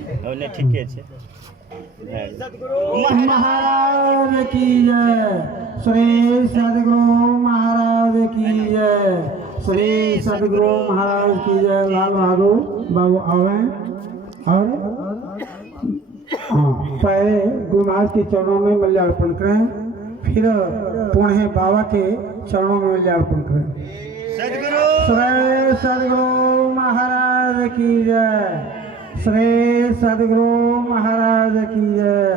ठीक है महाराज की जय। श्री सदगुरु महाराज की जय। श्री सदगुरु महाराज की जय। लाल बहादुर बाबू आवे और हाँ पहले गुरु महाराज के चरणों में मल्यार्पण करें, फिर पुणे बाबा के चरणों में मल्यार्पण करें। श्री सदगुरु महाराज की जय। श्री सदगुरु महाराज की जय।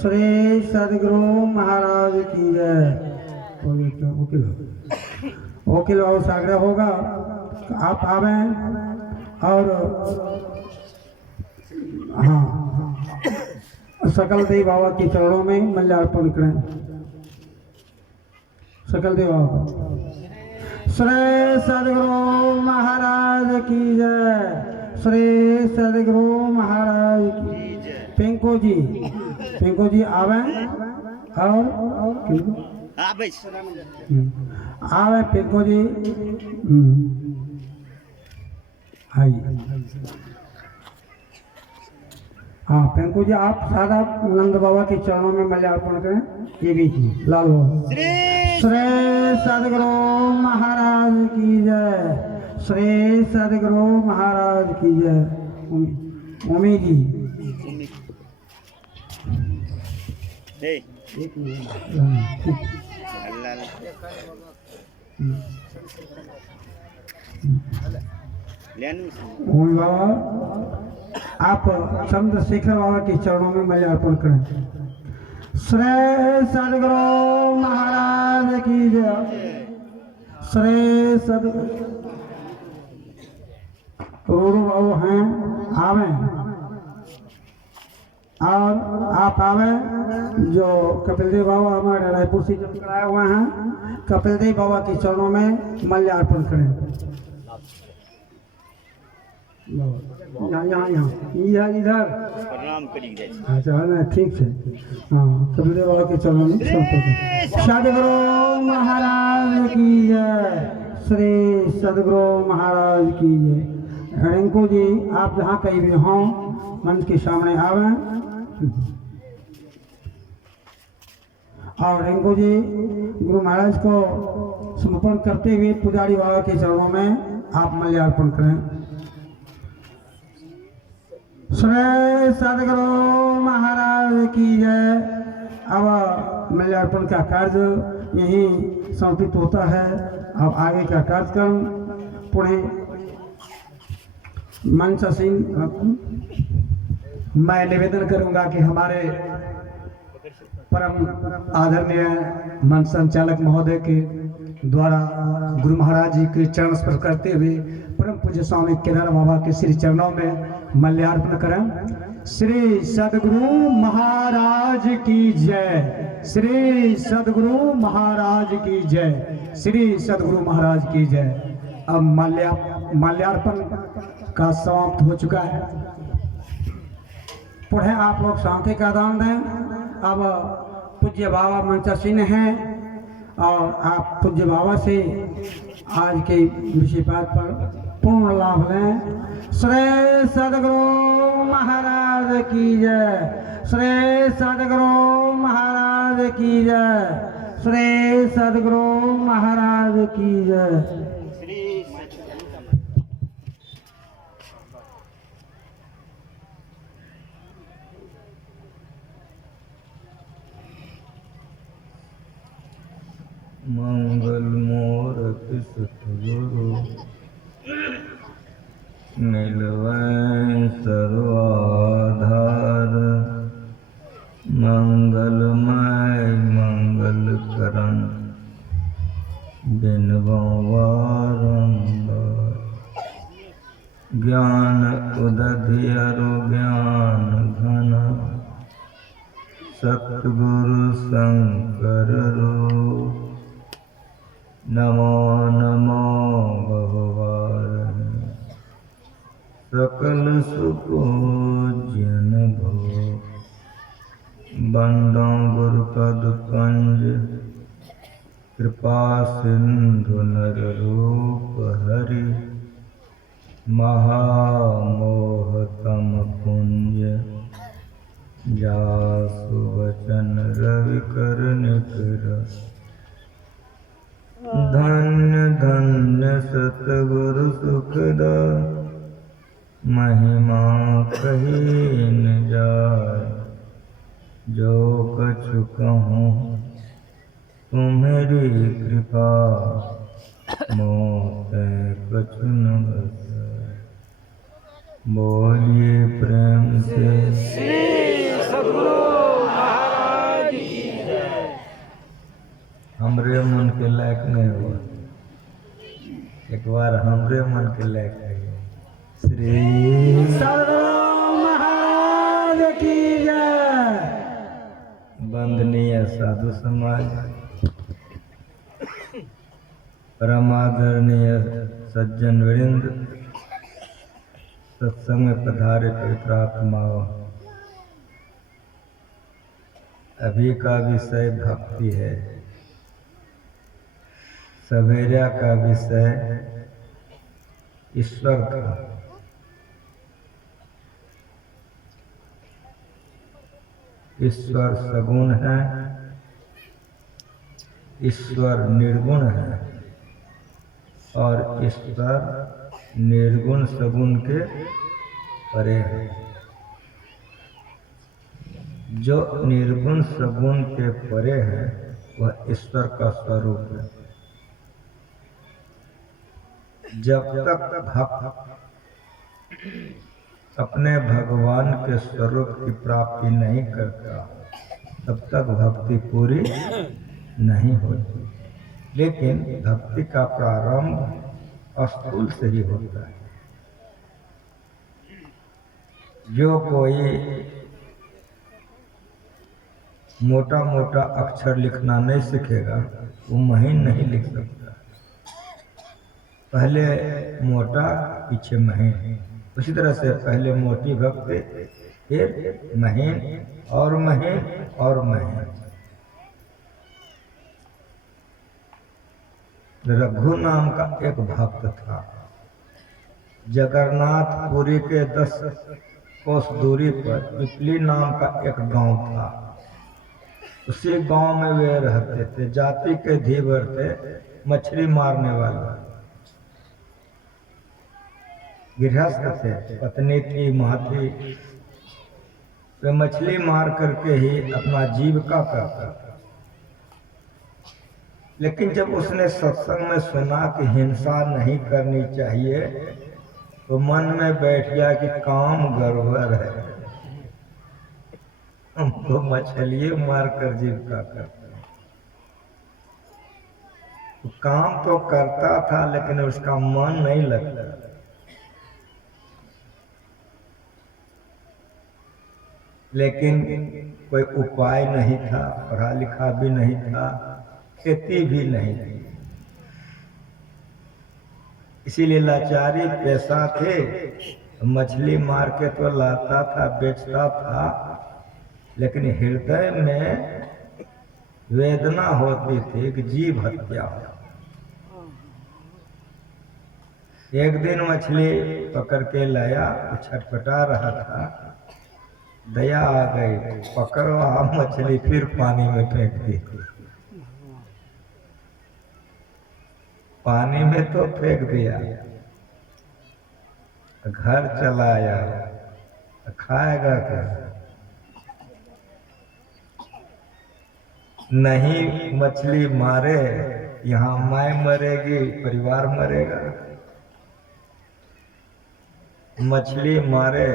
श्री सदगुरु महाराज की जय। वकील बाबू से आग्रह होगा आप आवे और हाँ सकल देव बाबा के चरणों में मल्यार्पण करें। सकल देव बाबा। श्री सदगुरु महाराज की जय। श्री सदगुरु महाराज की जय। पिंको जी आवे और आवे पिंको जी हाँ पिंको जी आप सादा नंद बाबा के चरणों में मल्यार्पण करें। ये भी लाल बाबा। श्री सदगुरु महाराज की जय। श्री सदगुरु महाराज की जय। उमी जी एक बाबा आप चंद्रशेखर बाबा के चरणों में मल्यार्पण करें। श्री सदगुरु महाराज की जय। श्री सदगुरु बाबू हैं आवे और आप आवे जो कपिल देव बाबा हमारे रायपुर से जब कराए हुए हैं कपिल देव बाबा के चरणों में मल्यार्पण करें। यहाँ इधर प्रणाम करी जाए। अच्छा ना ठीक है हाँ कपिल देव बाबा के चरणों में सदगुरु महाराज की जय। श्री सदगुरु महाराज की जय। रिंकू जी आप जहाँ कहीं भी हों मंच के सामने आवे और रिंकू जी गुरु महाराज को समर्पण करते हुए पुजारी बाबा के चरणों में आप मल्यार्पण करें। श्री सदगुरु महाराज की जय। अब मल्यार्पण का कार्य यहीं समापित होता है। अब आगे का कार्यक्रम पुणे मनसासीन मैं निवेदन करूंगा कि हमारे परम आदरणीय मन संचालक महोदय के द्वारा गुरु महाराज जी के चरण स्पर्श करते हुए परम पूज्य स्वामी केदार बाबा के श्री चरणों में मल्यार्पण करें। श्री सदगुरु महाराज की जय। श्री सदगुरु महाराज की जय। श्री सदगुरु महाराज की जय। अब माल्यार्पण का समाप्त हो चुका है। पुढे आप लोग शांति का दान दें। अब पूज्य बाबा मंचासीन हैं और आप पूज्य बाबा से आज के विषय बात पर पूर्ण लाभ लें। श्री सदगुरु महाराज की जय। श्री सदगुरु महाराज की जय। श्री सदगुरु महाराज की जय। मंगल मूरत सतगुरु मिलवैं सर्वाधार। मंगलमय मंगल करन बिनवौ बारंबार। ज्ञान उदधियरु ज्ञान घन सतगुरु शंकर रूप। नमो नमो भगवान सकल सुपूजन भो। बंदों गुरुपद पंज कृपा सिंधु नर रूप हरि। महामोहतम कुंज जासु वचन रवि कर निकर धन्य धन्य सतगुरु सुखद महिमा कही न जाय जो कछु कहूँ तुम्हारी कृपा मोते कछु न बसाय। बोलिए प्रेम से हमरे मन के लायक नहीं हुआ, एक बार हमरे मन के लायक है। श्री सद्गुरु महाराज की जय। वंदनीय साधु समाज, परम आदरणीय सज्जन वृंद, सत्संग में पधारे पवित्र आत्माओं, अभी का विषय भक्ति है। सवेरा का विषय ईश्वर का। ईश्वर सगुण है, ईश्वर निर्गुण है और ईश्वर निर्गुण सगुण के परे है। जो निर्गुण सगुण के परे है वह ईश्वर का स्वरूप है। जब तक भक्त अपने भगवान के स्वरूप की प्राप्ति नहीं करता तब तक भक्ति पूरी नहीं होती। लेकिन भक्ति का प्रारंभ स्थूल से ही होता है। जो कोई मोटा मोटा अक्षर लिखना नहीं सीखेगा वो महीन नहीं लिख सकता। पहले मोटा पीछे महीन, उसी तरह से पहले मोटी भक्ति फिर महीन और महीन और महीन। रघु नाम का एक भक्त था। जगन्नाथपुरी के 10 कोस दूरी पर पिपली नाम का एक गांव था। उसी गांव में वे रहते थे। जाति के धीवर थे, मछली मारने वाले गृहस्थ थे। पत्नी थी, माँ थी। वे मछली मार करके ही अपना जीविका करता था। लेकिन जब उसने सत्संग में सुना कि हिंसा नहीं करनी चाहिए तो मन में बैठ गया कि काम गड़बड़ है, हम तो मछली मार कर जीविका करते हैं। तो काम तो करता था लेकिन उसका मन नहीं लगता। लेकिन कोई उपाय नहीं था, पढ़ा लिखा भी नहीं था, खेती भी नहीं थी। इसीलिए लाचारी पैसा थे। मछली मार के तो लाता था, बेचता था, लेकिन हृदय में वेदना होती थी कि जीव हत्या हो। एक दिन मछली पकड़ के लाया, वो छटपटा रहा था। दया आ गई, पकड़ो आप मछली, फिर पानी में फेंक दी। पानी में तो फेंक दिया, घर चला आया, खाएगा क्या? नहीं मछली मारे, यहाँ माँ मरेगी, परिवार मरेगा। मछली मारे,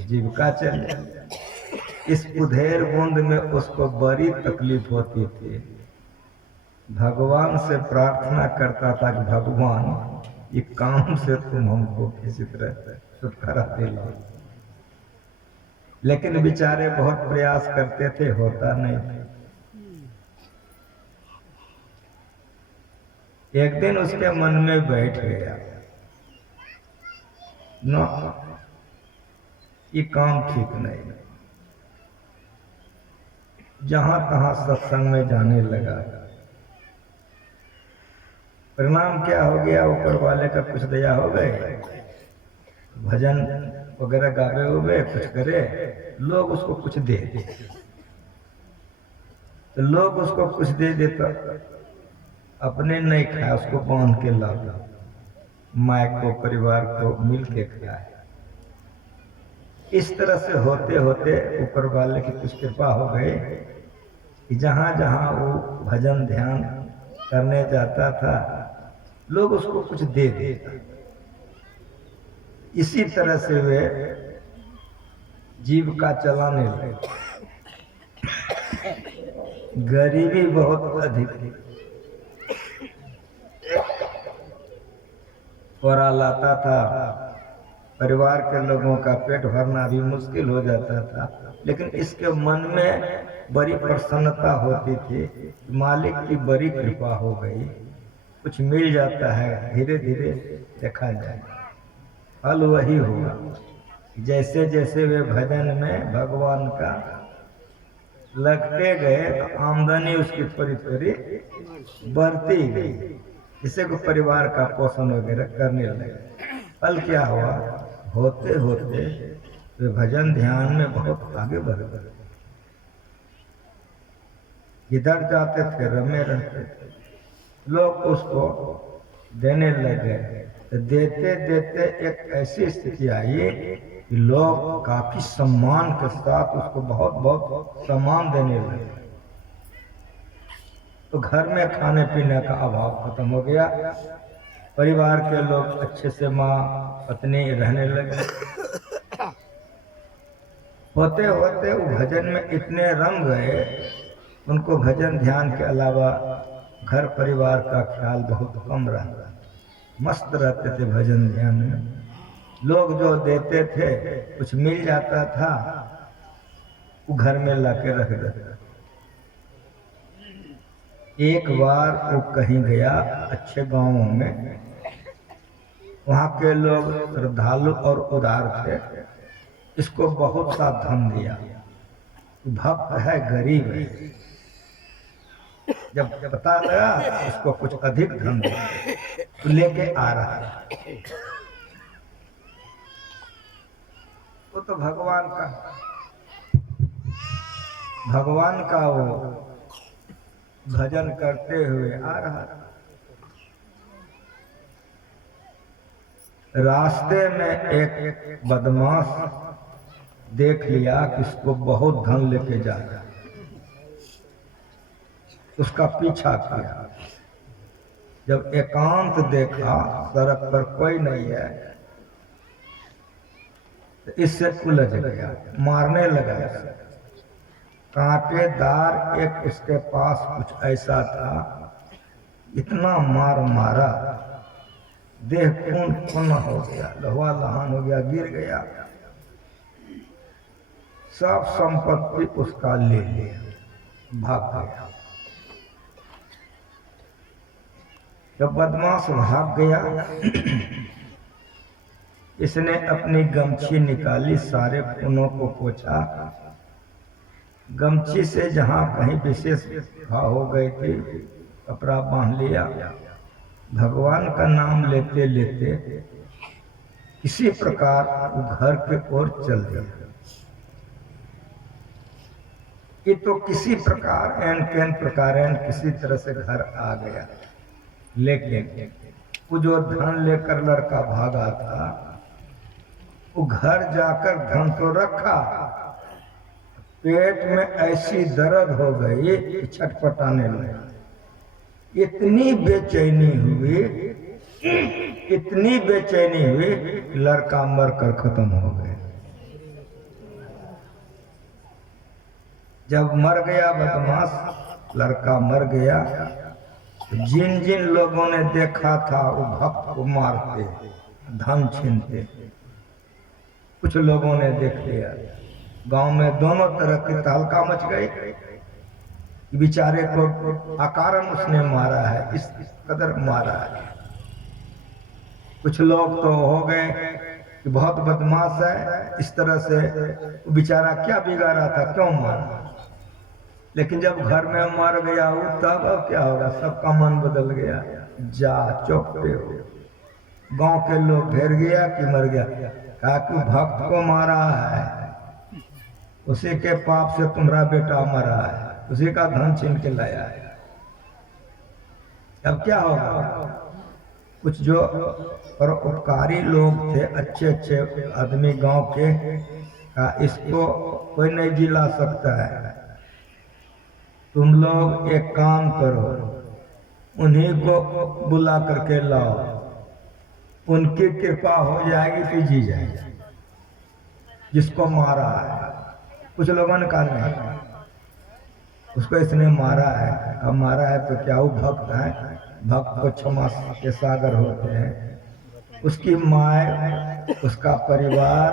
जीविका चले। इस उधेर बूंद में उसको बड़ी तकलीफ होती थी। भगवान से प्रार्थना करता था कि भगवान ये काम से तुम हमको किसी तरह छुटकारा दिलाओ। लेकिन बेचारे बहुत प्रयास करते थे, होता नहीं था। एक दिन उसके मन में बैठ गया, न ये काम ठीक नहीं। जहां तहां सत्संग में जाने लगा। परिणाम क्या हो गया? ऊपर वाले का कुछ दया हो गए, भजन वगैरह गावे हुए कुछ करे, लोग उसको कुछ दे दे, तो लोग उसको कुछ दे देता, अपने नहीं खाया, उसको बांध के ला, माँ को परिवार को मिल के खाया। इस तरह से होते होते ऊपर वाले की कुछ कृपा हो गई कि जहां जहां वो भजन ध्यान करने जाता था, लोग उसको कुछ दे देता। इसी तरह से वे जीविका चलाने लगे। गरीबी बहुत अधिक थी, थोड़ा लाता था, परिवार के लोगों का पेट भरना भी मुश्किल हो जाता था, लेकिन इसके मन में बड़ी प्रसन्नता होती थी, मालिक की बड़ी कृपा हो गई, कुछ मिल जाता है, धीरे धीरे देखा जाए फल वही होगा। जैसे जैसे वे भजन में भगवान का लगते गए तो आमदनी उसकी थोड़ी थोड़ी बढ़ती गई, जिससे को परिवार का पोषण वगैरह करने लगे। फल क्या हुआ? होते होते वे भजन ध्यान में बहुत आगे बढ़ गए। जिधर जाते थे रमे रहते थे, लोग उसको देने लगे, तो देते देते एक ऐसी स्थिति आई कि लोग काफी सम्मान के साथ उसको बहुत बहुत सम्मान देने लगे। तो घर में खाने पीने का अभाव खत्म हो गया, परिवार के लोग अच्छे से माँ पत्नी रहने लगे। होते होते वो भजन में इतने रंग गए, उनको भजन ध्यान के अलावा घर परिवार का ख्याल बहुत कम रहा। मस्त रहते थे भजन ध्यान में। लोग जो देते थे, कुछ मिल जाता था, वो घर में लाके रख देता। एक बार वो कहीं गया अच्छे गांवों में, वहां के लोग श्रद्धालु और उदार थे, इसको बहुत सा धन दिया। भक्त है, गरीब है, जब पता लगा उसको कुछ अधिक धन दिया, तो लेके आ रहा है। वो तो भगवान का वो भजन करते हुए आ रहा था। रास्ते में एक बदमाश देख लिया कि इसको बहुत धन लेके जा रहा है, उसका पीछा किया। जब एकांत देखा, सड़क पर कोई नहीं है, तो इससे उलझ गया, मारने लगा। कांटेदार एक उसके पास कुछ ऐसा था, इतना मार मारा, देह खून हो गया, लहवा लहान हो गया, गिर गया, सब संपत्ति उसका ले लिया, भाग गया। जब बदमाश भाग गया, इसने अपनी गमछी निकाली, सारे खूनों को पोंछा, गमछी से जहां कहीं विशेष घाव हो गई थी, कपड़ा बांध लिया। भगवान का नाम लेते लेते किसी प्रकार वो घर के ओर चल दिया। ये तो किसी प्रकार किसी तरह से घर आ गया, लेकिन वो जो धन लेकर लड़का भागा था, वो घर जाकर धन तो रखा, पेट में ऐसी दर्द हो गई कि छटपटाने लगा। इतनी बेचैनी हुई, लड़का मरकर खत्म हो गया। जब मर गया बदमाश, लड़का मर गया, जिन जिन लोगों ने देखा था वो भक्त को मारते, धन छीनते, कुछ लोगों ने देख लिया। गांव में दोनों तरह की तहलका मच गई। बेचारे को अकारण उसने मारा है, इस कदर मारा है। कुछ लोग तो हो गए कि बहुत बदमाश है, इस तरह से बेचारा क्या बिगाड़ा था, क्यों मारा। लेकिन जब घर में मर गया वो, तब अब क्या होगा, सबका मन बदल गया। जा चौपटे हो। गांव के लोग घेर गया कि मर गया, कहा कि भक्त को मारा है, उसी के पाप से तुम्हारा बेटा मरा है, उसी का धन छीन के लाया है। अब क्या होगा? कुछ जो परोपकारी लोग थे, अच्छे अच्छे आदमी गांव के, कहा इसको कोई नहीं जिला सकता है, तुम लोग एक काम करो, उन्हीं को बुला करके लाओ, उनकी कृपा हो जाएगी तो जी जाएगी जिसको मारा है। कुछ लोगों ने कहा नहीं, उसको इसने मारा है। अब मारा है तो क्या वो भक्त है? भक्त को क्षमा के सागर होते हैं। उसकी माँ, उसका परिवार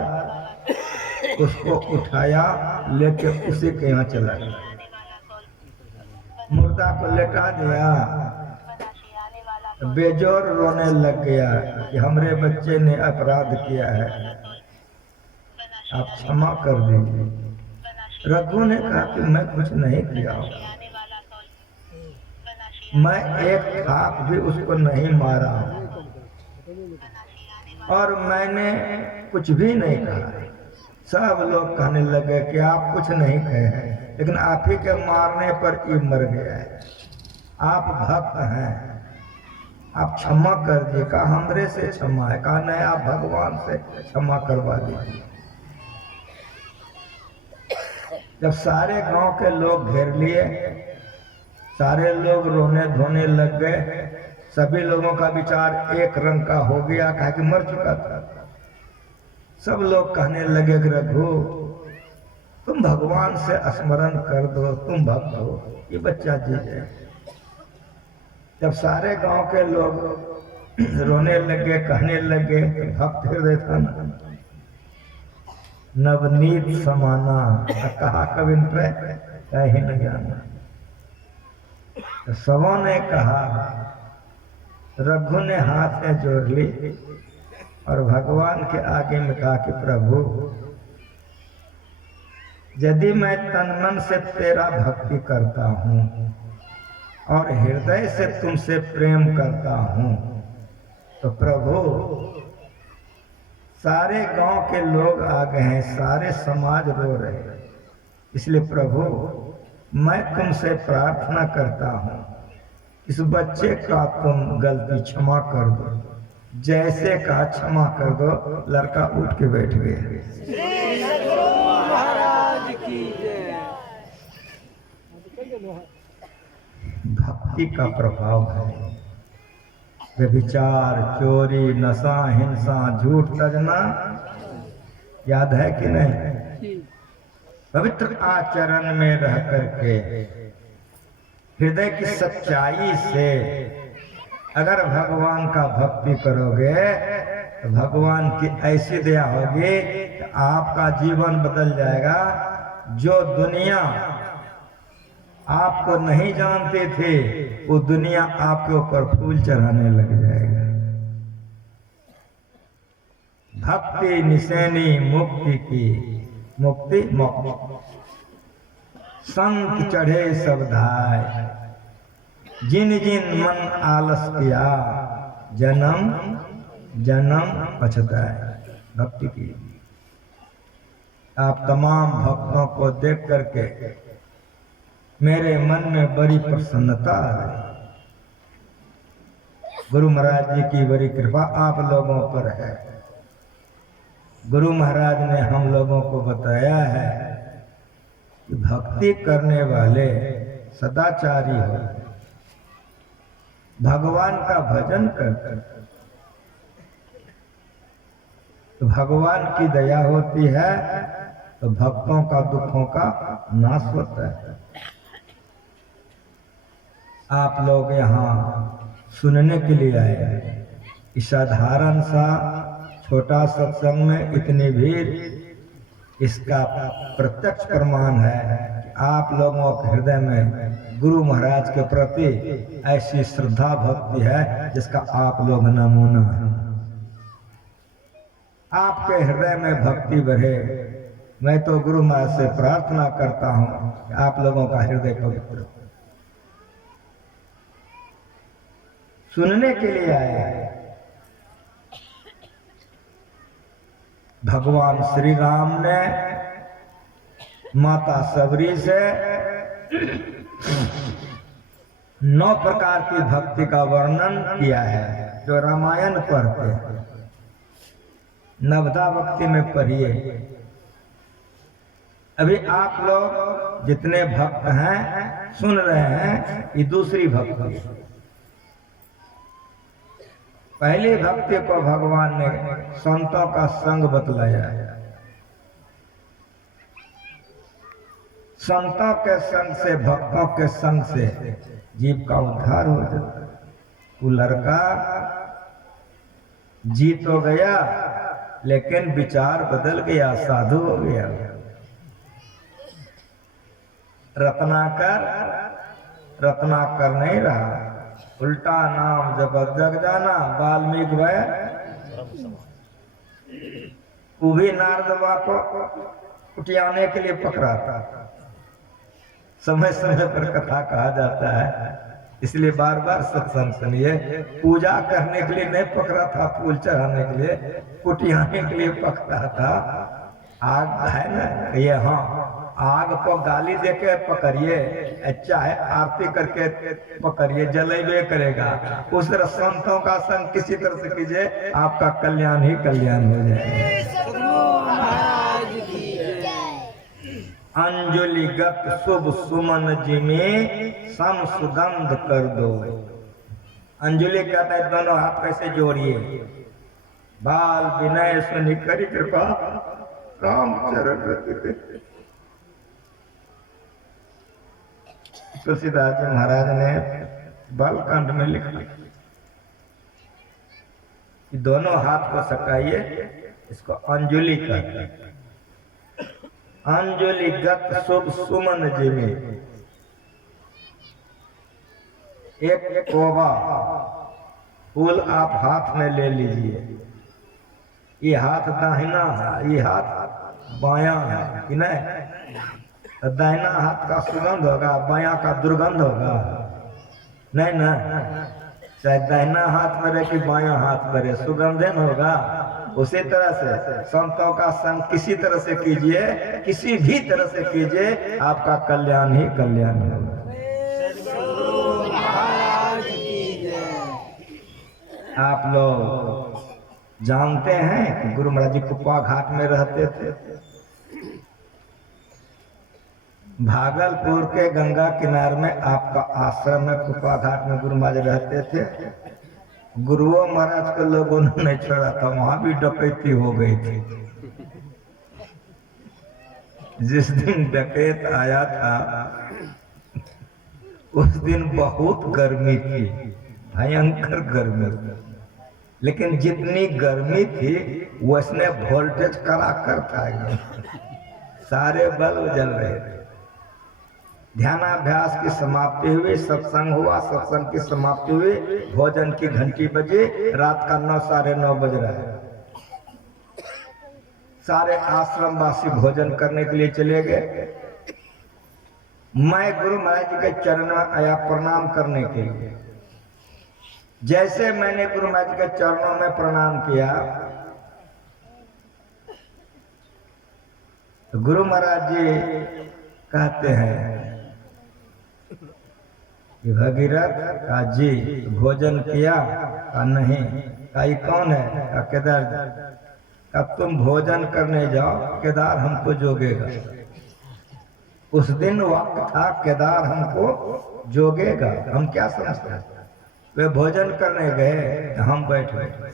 उसको उठाया, लेके उसी के यहाँ चला गया, मुर्दा को लेटा दिया, बेजोर रोने लग गया कि हमरे बच्चे ने अपराध किया है, आप क्षमा कर दीजिए। रघु ने कहा कि मैं कुछ नहीं किया, मैं एक थाप भी उसको नहीं मारा और मैंने कुछ भी नहीं कहा। सब लोग कहने लगे कि आप कुछ नहीं कहे हैं, लेकिन आप ही के मारने पर ये मर गया है, आप भक्त हैं, आप क्षमा कर दिए। कहा हमरे से क्षमा है? कहा नहीं, आप भगवान से क्षमा करवा दीजिए। जब सारे गांव के लोग घेर लिए, सारे लोग रोने धोने लग गए, सभी लोगों का विचार एक रंग का हो गया, कहा कि मर चुका था। सब लोग कहने लगे कि रघु तुम भगवान से स्मरण कर दो, तुम भक्त हो, ये बच्चा जी जाए। जब सारे गांव के लोग रोने लगे, कहने लगे, भक्त हृदय था ना, नवनीत समाना, कहा कभी पे कहीं न जाना। तो सबों ने कहा, रघु ने हाथ में जोड़ ली और भगवान के आगे में कहा कि प्रभु, यदि मैं तन मन से तेरा भक्ति करता हूँ और हृदय से तुमसे प्रेम करता हूँ, तो प्रभु सारे गांव के लोग आ गए हैं, सारे समाज रो रहे हैं, इसलिए प्रभु मैं तुमसे प्रार्थना करता हूँ, इस बच्चे का तुम गलती क्षमा कर दो। जैसे कहा क्षमा कर दो, लड़का उठ के बैठ गया। भक्ति का प्रभाव है। व्यभिचार, चोरी, नशा, हिंसा, झूठ, तजना याद है कि नहीं? पवित्र आचरण में रह करके हृदय की सच्चाई से अगर भगवान का भक्ति करोगे तो भगवान की ऐसी दया होगी कि आपका जीवन बदल जाएगा। जो दुनिया आपको नहीं जानते थे, वो दुनिया आपके ऊपर फूल चढ़ाने लग जाएगा। भक्ति निशानी मुक्ति की, मुक्ति मोक्ष। संत चढ़े सब धाय, जिन जिन मन आलस किया, जन्म जन्म पछताए। भक्ति की आप तमाम भक्तों को देख करके मेरे मन में बड़ी प्रसन्नता है। गुरु महाराज जी की बड़ी कृपा आप लोगों पर है। गुरु महाराज ने हम लोगों को बताया है कि भक्ति करने वाले सदाचारी हो, भगवान का भजन करते, तो भगवान की दया होती है, तो भक्तों का दुखों का नाश होता है। आप लोग यहाँ सुनने के लिए आए, इस साधारण सा छोटा सत्संग में इतनी भीड़, इसका प्रत्यक्ष प्रमाण है कि आप लोगों के हृदय में गुरु महाराज के प्रति ऐसी श्रद्धा भक्ति है जिसका आप लोग नमूना है। आपके हृदय में भक्ति बढ़े। मैं तो गुरु महाराज से प्रार्थना करता हूँ कि आप लोगों का हृदय पवित्र हो। सुनने के लिए आए हैं। भगवान श्री राम ने माता सबरी से 9 प्रकार की भक्ति का वर्णन किया है, जो रामायण पढ़ते हैं नवदा भक्ति में पढ़िए। अभी आप लोग जितने भक्त हैं सुन रहे हैं, ये दूसरी भक्ति है। पहली भक्ति को भगवान ने संतों का संग बतलाया है। संतों के संग से, भक्तों के संग से जीव का उद्धार हो जाता है। वो लड़का जी तो गया, लेकिन विचार बदल गया, साधु हो गया। रत्नाकर नहीं रहा, उल्टा नाम जब जग जाना वाल्मीकि भय। वो भी नारदवा को कुटियाने के लिए पकड़ा था। समय समय पर कथा कहा जाता है, इसलिए बार बार सत्संग सुनिए। पूजा करने के लिए नहीं पकड़ा था, फूल चढ़ाने के लिए, कुटियाने के लिए पकड़ा था। आग है ना ये, हाँ, आग को गाली देके पकड़िए, चाहे आरती करके पकड़िए, जलेबे करेगा। उस तरह संतों का संग किसी तरह से कीजिए, आपका कल्याण ही कल्याण हो जाएगा। अंजुलिगत शुभ सुमन जिमे सम सुगंध कर दो। अंजुलि कहता है दोनों हाथ कैसे जोड़िए। बाल विनय सुनि करी कृपा राम चरण। तुलसीदास जी महाराज ने बालकांड में लिखा, दोनों हाथ को सकाइए, इसको अंजुलि कहते हैं। अंजुलिगत शुभ सुमन जिमे, एक कोबा फूल आप हाथ में ले लीजिए। ये हाथ दाहिना है, ये हाथ बायां है कि नहीं? तो दाहिना हाथ का सुगंध होगा, बायां का दुर्गंध होगा, नहीं ना? चाहे दाहिना हाथ में रहे कि बायां हाथ में रहे, सुगंध न होगा। उसी तरह से संतों का संग किसी तरह से कीजिए, किसी भी तरह से कीजिए, आपका कल्याण ही कल्याण होगा। आप लोग जानते हैं कि गुरु महाराज जी कुप्पा घाट में रहते थे। भागलपुर के गंगा किनारे में आपका आश्रम है, कुप्पा घाट में गुरु महाराज रहते थे। गुरुओं महाराज को लोगों ने नहीं छोड़ा था, वहां भी डकैती हो गई थी। जिस दिन डकैत आया था उस दिन बहुत गर्मी थी, भयंकर गर्मी। लेकिन जितनी गर्मी थी उसने वोल्टेज कड़ा कर था, सारे बल्ब जल रहे थे। ध्यानाभ्यास की समाप्ति हुई, सत्संग हुआ, सत्संग की समाप्ति हुई, भोजन की घंटी बजी, रात का 9 साढ़े 9 बज रहा है। सारे आश्रमवासी भोजन करने के लिए चले गए। मैं गुरु महाराज जी के चरण में आया प्रणाम करने के लिए। जैसे मैंने गुरु महाराज जी के चरणों में प्रणाम किया तो गुरु महाराज जी कहते हैं कि भगीरथ का जी भोजन किया का नहीं? का ये कौन है? का केदार। का तुम भोजन करने जाओ, केदार हमको जोगेगा। उस दिन वक्त था केदार हमको जोगेगा। हम क्या समझते हैं? वे भोजन करने गए, हम बैठ गए।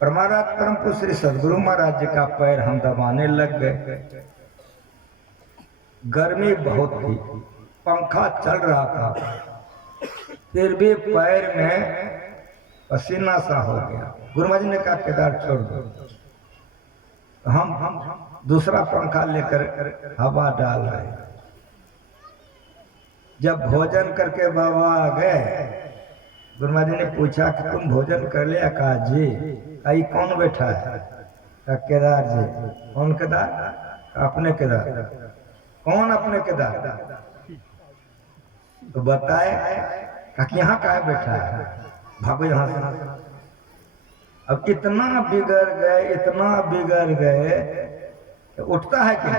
परमारात परम पूज्य श्री सदगुरु महाराज जी का पैर हम दबाने लग गए। गर्मी बहुत थी, पंखा चल रहा था, फिर भी पैर में पसीना सा हो गया। गुरु महाराज ने कहा केदार छोड़ दो। तो हम दूसरा पंखा लेकर हवा डाल रहे। जब भोजन करके बाबा आ गए, गुरु महाराज ने पूछा कि तुम भोजन कर लिया? कहा जी। कहा कौन बैठा है? कहा केदार जी। कौन केदार? अपने केदार। कौन अपने केदार? तो बताए। कि यहाँ का बैठा है, भागो यहाँ से। अब इतना बिगड़ गए, तो उठता है क्या?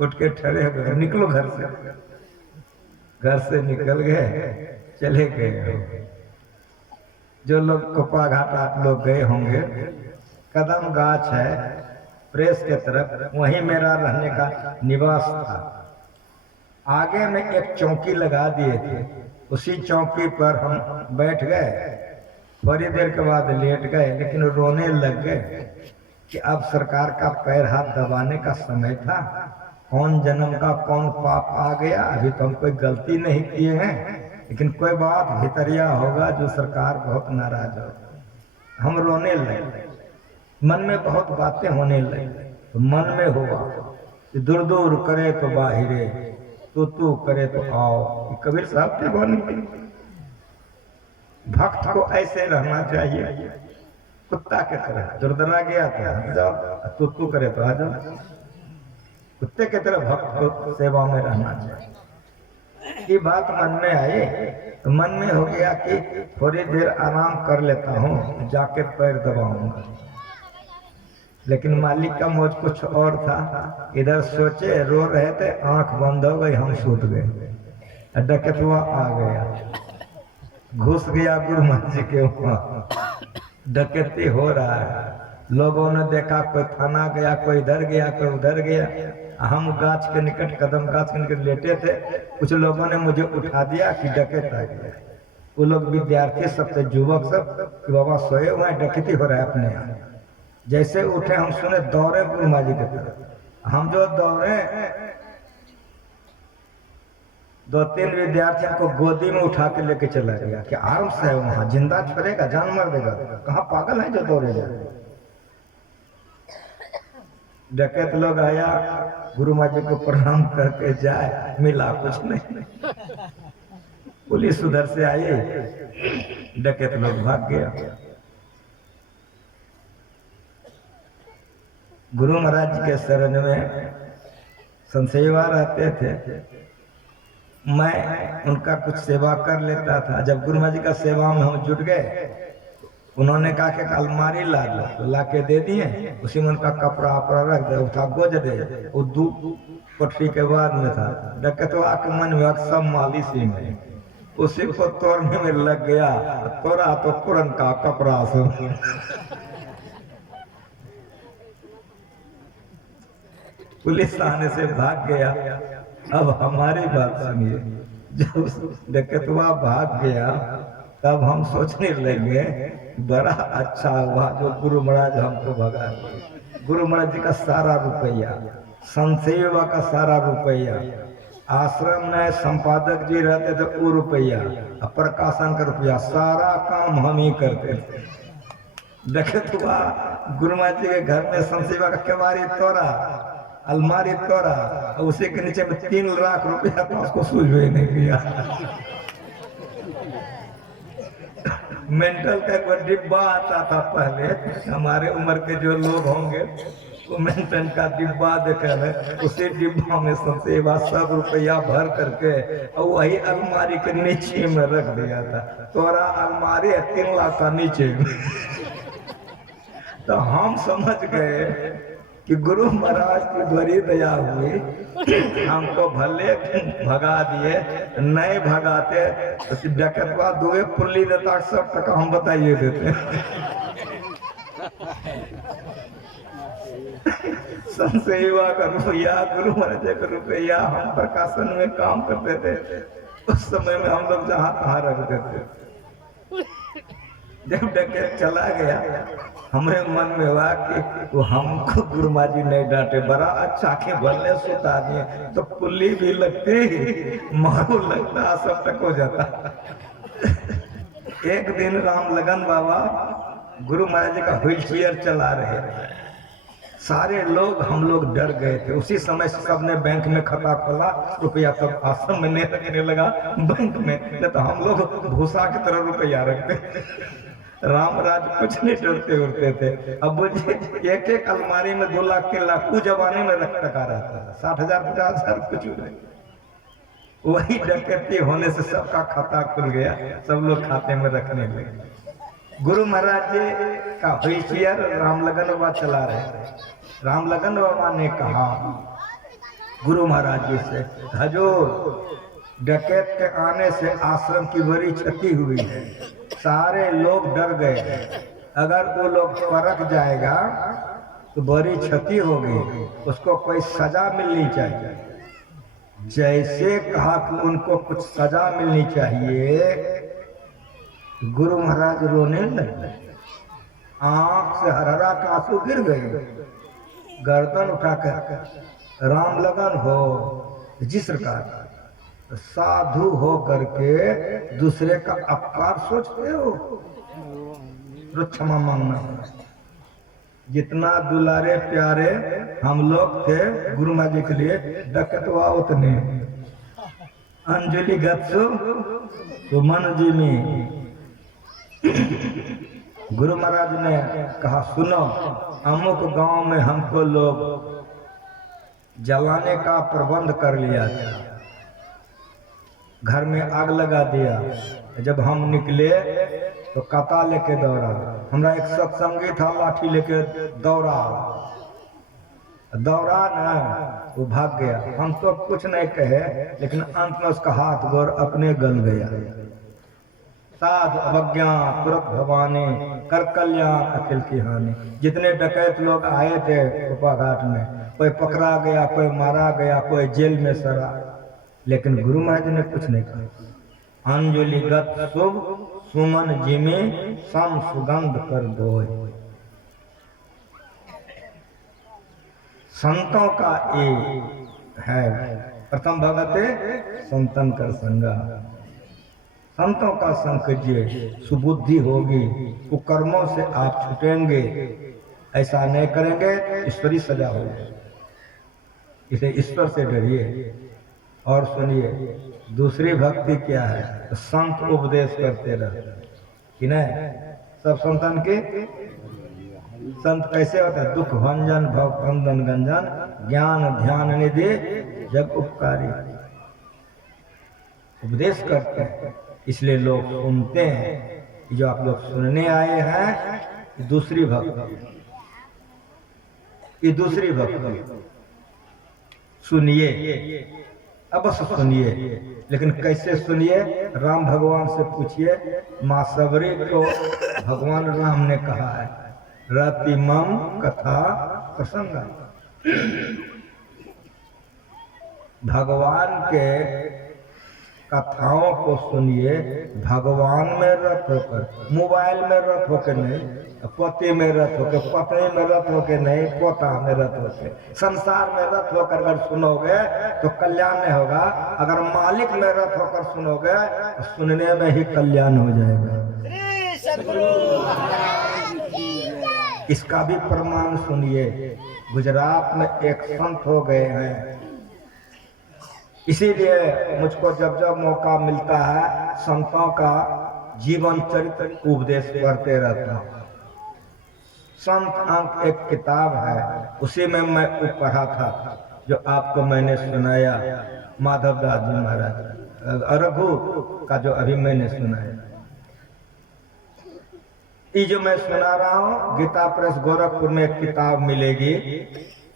उठ के ठहरे गए, निकलो घर से निकल गए, चले गए। जो लोग कोपा घाट आप लोग गए होंगे, कदम गाछ है प्रेस के तरफ, वहीं मेरा रहने का निवास था। आगे में एक चौकी लगा दिए थे, उसी चौकी पर हम बैठ गए। थोड़ी देर के बाद लेट गए, लेकिन रोने लग गए कि अब सरकार का पैर हाथ दबाने का समय था। कौन जन्म का कौन पाप आ गया, अभी तो हम कोई गलती नहीं किए हैं, लेकिन कोई बात भितरिया होगा जो सरकार बहुत नाराज हो। हम रोने लगे, मन में बहुत बातें होने लगी। तो मन में हुआ कि दूर दूर करे तो बाहिरे, तू करे तो आओ। कबीर साहब की वाणी। भक्त को ऐसे रहना चाहिए, कुत्ता के तरह। दुर्दना गया था, जाओ, तू करे तो आ जाओ। कुत्ते की तरह भक्त को सेवा में रहना चाहिए। ये बात मन में आई तो मन में हो गया कि थोड़ी देर आराम कर लेता हूँ, जाके पैर दबाऊंगा। लेकिन मालिक का मौज कुछ और था। इधर सोचे, रो रहे थे, आंख बंद हो गई, हम सूत गए। डकैतवा आ गया, घुस गया गुरु महाराज जी के वहाँ। डकैती हो रहा है, लोगों ने देखा, कोई थाना गया, कोई इधर गया, कोई उधर गया। हम गाछ के निकट, कदम गाछ के निकट लेटे थे। कुछ लोगों ने मुझे उठा दिया कि डकैत आ गया। वो लोग विद्यार्थी सब थे, युवक सब, कि बाबा सोए हुए हैं, डकैती हो रहा है अपने यहाँ। जैसे उठे हम सुने, दौड़े गुरु महाराज जी की तरफ। हम जो दौड़े, 2-3 विद्यार्थियों को गोदी में उठा के लेके चला गया कि आराम से है वहां, जिंदा छोड़ेगा, जान मार देगा। कहाँ पागल है जो दौड़े जाए। डकैत लोग आया, गुरु महाराज जी को प्रणाम करके जाए, मिला कुछ नहीं। पुलिस उधर से आई, डकैत लोग भाग गया। गुरु महाराज जी के शरण में संसेवा रहते थे। मैं उनका कुछ सेवा कर लेता था। जब गुरु महाराज जी का सेवा में हम जुट गए, उन्होंने कहा कि अलमारी ला दो, तो ला के दे दिए। उसी में उनका कपड़ा अपड़ा रख दे, उठा गोज दे। वो 2 कोठरी के बाद में था। डकैतवा के मन में सब मालिशी में, उसी को तोड़ने में लग गया। तोड़ा तो तुरंत का कपड़ा सब। पुलिस आने से भाग गया। अब हमारी बात सुनिए, जब डकैतवा भाग गया, तब हम सोचने लगे, बड़ा अच्छा हुआ जो गुरु महाराज हमको भगा दिए। गुरु महाराज जी का सारा रुपया, संसेवा का सारा रुपया, आश्रम में संपादक जी रहते थे वो रुपया, प्रकाशन का रुपया, सारा काम हम ही करते थे। डकैतवा गुरु महाराज जी के घर में संसेवा का केवाड़ी तोड़ा, अलमारी तोड़ा, उसी के नीचे में 3 लाख रुपया था, उसको सूझ भी नहीं किया। मेंटल का एक डिब्बा आता था पहले, हमारे उम्र के जो लोग होंगे वो मेंटल का डिब्बा देखे में, उसी डिब्बा में संसेवा सब रुपया भर करके और वही अलमारी के नीचे में रख दिया था। तोरा अलमारी है 3 लाख का नीचे में। तो हम समझ गए कि गुरु महाराज की बड़ी दया हुई, हमको भले भगा दिए, नहीं भगाते तो डकैतवा 2 पुल्ली देता, 100 टका हम बताइए देते। संसेवा का रुपया, गुरु महाराज का रुपया, हम प्रकाशन में काम करते थे। उस समय में हम लोग जहाँ तहाँ रखते थे। जब डकैत चला गया, हमारे मन में हुआ कि वो हमको गुरु महाराज जी नहीं डांटे, बड़ा अच्छा के भले सुता दिए, तो पुल्ली भी लगते ही मारू लगता, सब तक हो जाता। एक दिन राम लगन बाबा गुरु महाराज जी का व्हील चेयर चला रहे, सारे लोग, हम लोग डर गए थे। उसी समय सबने बैंक में खाता खोला, रुपया सब आश्रम में नहीं रखने लगा बैंक में, नहीं तो हम लोग भूसा की तरह रुपया रखते। रामराज कुछ नहीं डरते उड़ते थे। अब मुझे एक अलमारी में 2 लाख 3 लाख, उस जमाने में रख टका रहता था, 60,000 50,000 कुछ नहीं। वही डकैती होने से सबका खाता खुल गया, सब लोग खाते में रखने लगे। गुरु महाराज जी का होशियार रामलगन बाबा चला रहे थे। रामलगन बाबा ने कहा गुरु महाराज जी से, हजूर डकैत के आने से आश्रम की बड़ी क्षति हुई है, सारे लोग डर गए हैं, अगर वो लोग परख जाएगा तो बड़ी क्षति होगी, उसको कोई सजा मिलनी चाहिए। जैसे कहा कि उनको कुछ सजा मिलनी चाहिए, गुरु महाराज रोने लगे, आंख से हरहरा का आंसू गिर गए, गर्दन उठाकर रामलगन हो जिस प्रकार साधु हो करके दूसरे का अपकार सोचते हो, तो क्षमा मांगना। जितना दुलारे प्यारे हम लोग थे गुरु महाराज जी के लिए, डकैतवा उतने अंजलि गत्सु सुमन जी में। गुरु महाराज ने कहा, सुनो, अमुक गांव में हमको लोग जलाने का प्रबंध कर लिया था, घर में आग लगा दिया। जब हम निकले तो कता लेके दौड़ा, हमरा एक सत्संगी था, लाठी लेके दौड़ा ना, वो भाग गया। हम तो कुछ नहीं कहे, लेकिन अंत में उसका हाथ गोर अपने गल गया। साध अवज्ञा तुरंत भवानी, कर कल्याण अखिल की हानि। जितने डकैत लोग आए थे उपा घाट में, कोई पकड़ा गया, कोई मारा गया, कोई जेल में सड़ा, लेकिन गुरु महाराज ने कुछ नहीं कहा। अंजलि गत शुभ सुमन जिमे सम सुगंध कर दो। संतों का ये है, प्रथम भगते संतन कर संगा। संतों का संग कीजिए, सुबुद्धि होगी, कुकर्मों से आप छूटेंगे। ऐसा नहीं करेंगे ईश्वरी सजा होगी, इसे ईश्वर से डरिए। और सुनिए, दूसरी भक्ति क्या है, तो संत उपदेश करते रहे कि नहीं। सब संतन के संत कैसे होते हैं, दुख भंजन भव कंदन गंजन, ज्ञान ध्यान निधि जग उपकारी। उपदेश करते हैं, इसलिए लोग सुनते हैं। जो आप लोग सुनने आए हैं, दूसरी भक्ति, ये दूसरी भक्ति सुनिए, अवश्य सुनिए, लेकिन कैसे सुनिए, राम भगवान से पूछिए। माँ सबरी को भगवान राम ने कहा है, रति मम कथा प्रसंग। भगवान के कथाओं को सुनिए, भगवान में रत होकर, मोबाइल में रत होकर नहीं, पति में रत होकर, पत्नी में रत होकर नहीं, पोता में रत होकर, संसार में रत होकर अगर सुनोगे तो कल्याण नहीं होगा। अगर मालिक में रत होकर सुनोगे तो सुनने में ही कल्याण हो जाएगा। इसका भी प्रमाण सुनिए। गुजरात में एक संत हो गए हैं, इसीलिए मुझको जब जब मौका मिलता है संतों का जीवन चरित्र उपदेश करते रहता हूँ। संत अंक एक किताब है, उसी में मैं पढ़ा था जो आपको मैंने सुनाया, माधव दास जी महाराज रघु का जो अभी मैंने सुनाया। ये जो मैं सुना रहा हूँ, गीता प्रेस गोरखपुर में एक किताब मिलेगी,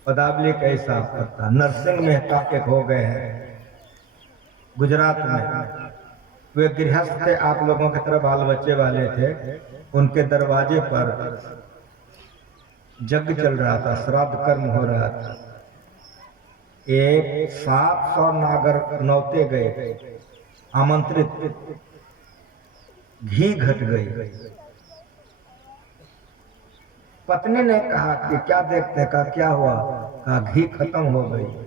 पदावली का हिसाब करता। नरसिंह मेहता एक हो गए हैं गुजरात में, वे गृहस्थ थे, आप लोगों की तरह बाल बच्चे वाले थे। उनके दरवाजे पर यज्ञ चल रहा था, श्राद्ध कर्म हो रहा था। एक 700 नागर नौते गए, आमंत्रित, घी घट गई। पत्नी ने कहा कि क्या देखते, कहा क्या हुआ, कहा घी खत्म हो गई।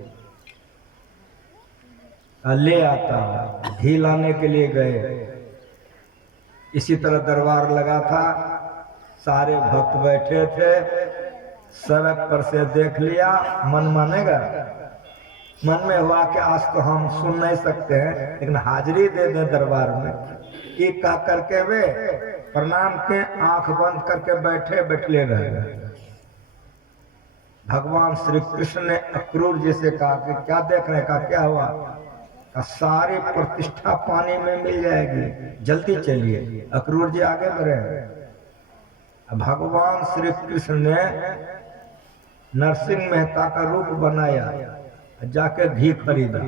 ले आता, घी लाने के लिए गए। इसी तरह दरबार लगा था, सारे भक्त बैठे थे, सड़क पर से देख लिया, मन मानेगा, मन में हुआ कि आज तो हम सुन नहीं सकते हैं, लेकिन हाजिरी दे दें दरबार में। ये कह करके वे प्रणाम के आंख बंद करके बैठे रहे। भगवान श्री कृष्ण ने अक्रूर जी से कहा कि क्या देख रहे, का क्या हुआ, सारी प्रतिष्ठा पानी में मिल जाएगी, जल्दी चलिए। अक्रूर जी आगे बढ़े। भगवान श्री कृष्ण ने नरसिंह मेहता का रूप बनाया, जाके घी खरीदा।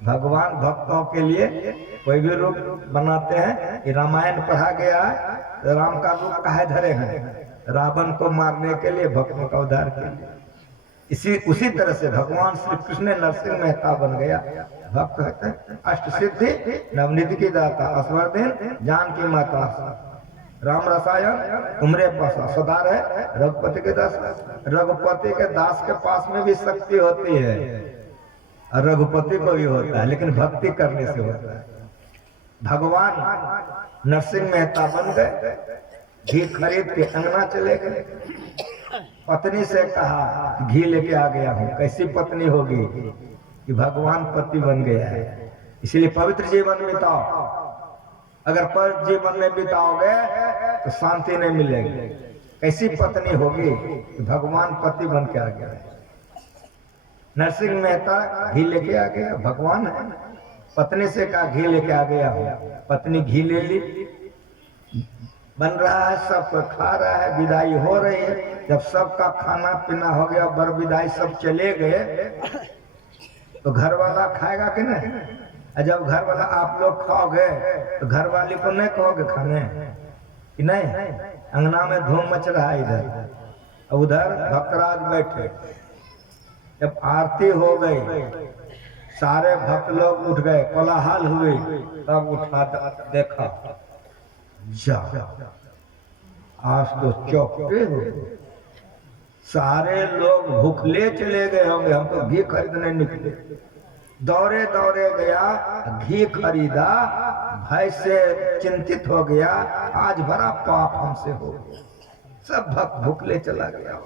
भगवान भक्तों के लिए कोई भी रूप बनाते हैं। ये रामायण पढ़ा गया है, राम का रूप काहे धरे हैं? रावण को मारने के लिए, भक्तों का उद्धार के लिए। उसी तरह से भगवान श्री कृष्ण ने नरसिंह मेहता बन गया। भक्त कहते हैं अष्ट सिद्धि नवनिधि की दाता, असवर्धन जान की माता, राम रसायन उम्रे पासा, सदा रहे रघुपति के दास। रघुपति के दास के पास में भी शक्ति होती है और रघुपति को भी होता है, लेकिन भक्ति करने से होता है। भगवान नरसिंह मेहता बन गए, घी खरीद के अंगना चले गए। पत्नी से कहा घी लेके आ गया हूँ। कैसी पत्नी होगी कि भगवान पति बन गया है। इसलिए पवित्र जीवन बिताओ। अगर पवित्र जीवन में बिताओगे तो शांति नहीं मिलेगी। कैसी पत्नी होगी कि भगवान पति बन के आ गया है। नरसिंह मेहता घी लेके आ गया, भगवान है। पत्नी से कहा घी लेके आ गया हूँ। पत्नी घी ले ली, बन रहा है, सब खा रहा है, विदाई हो रही है। जब सबका खाना पीना हो गया, बर विदाई सब चले गए, तो घर वाला खाएगा कि नहीं? और जब घर वाला आप लोग खाओगे तो घर वाली को नहीं कहोगे खाने कि नहीं? अंगना में धूम मच रहा है इधर, उधर भक्तराज बैठे। जब आरती हो गई, सारे भक्त लोग उठ गए, कोलाहल हुई, तब उठा देखा, जा आज तो चौके हो। सारे लोग भूखले चले गए होंगे, हम तो घी खरीदने निकले। दौड़े दौड़े गया, घी खरीदा, भय से चिंतित हो गया, आज बड़ा पाप हमसे हो गया। सब भक्त भूखले चला गया।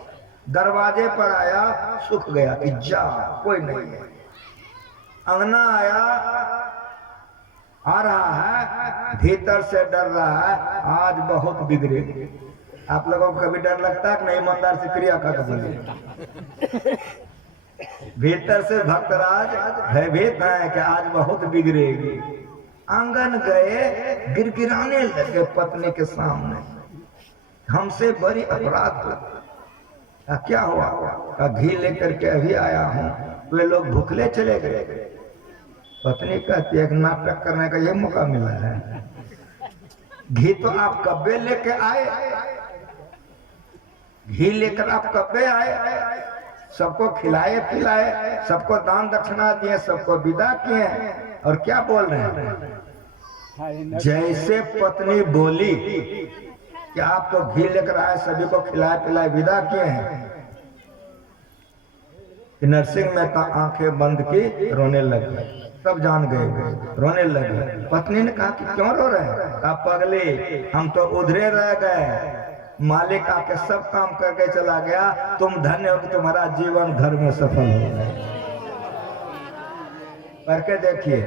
दरवाजे पर आया, सूख गया कि जा कोई नहीं है। अंगना आया, आ रहा है, भीतर से डर रहा है, आज बहुत बिगड़े। आप लोगों को कभी डर लगता है कि नहीं? ईमानदार से क्रिया कर बोलिए। भीतर से भक्तराज भयभीत है कि आज बहुत बिगड़ेगी। आंगन गए, गिड़गिड़ाने लगे पत्नी के सामने, हमसे बड़ी अपराध हुआ। क्या हुआ? घी लेकर के अभी आया हूँ, वे लोग भूखले चले गए। पत्नी कहती है नाटक करने का ये मौका मिला है। घी तो आप कब्बे लेके आए, घी लेकर आप कब्बे आए, सबको खिलाए पिलाए, सबको दान दक्षिणा दिए, सबको विदा किए, और क्या बोल रहे हैं? जैसे पत्नी बोली कि आप तो घी लेकर आए, सभी को खिलाए पिलाए विदा किए हैं, नरसिंह मेहता आंखें बंद की, रोने लगे। सब जान गए, रोने लगे। पत्नी ने कहा कि क्यों रो रहे हैं? कहा पगले, हम तो उधरे रह गए, मालिक आके सब काम करके चला गया, तुम धन्य हो कि तुम्हारा जीवन घर में सफल हो गया। करके देखिए,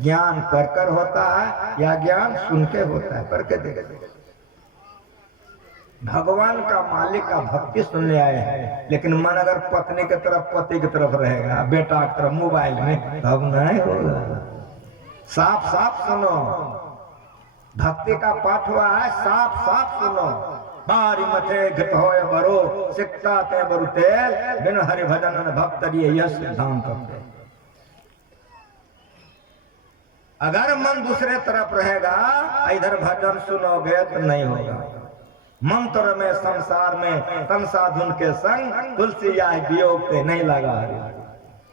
ज्ञान कर कर होता है या ज्ञान सुन के होता है? करके देखिए। भगवान का मालिक का भक्ति सुनने आए हैं, लेकिन मन अगर पत्नी की तरफ, पति की तरफ रहेगा, बेटा की तरफ, मोबाइल में, तब नहीं होगा। साफ साफ सुनो, भक्ति का पाठ हुआ है, साफ साफ सुनो। बारी मथे घट होए बरो, सिकता ते बरु तेल, बिन हरि भजन भक्त दिए, यह सिद्धांत है। अगर मन दूसरे तरफ रहेगा, इधर भजन सुनोगे तो नहीं होगा। मंत्र में संसार में तन साधुन के संग, तुलसी आए वियोग से नहीं लगा।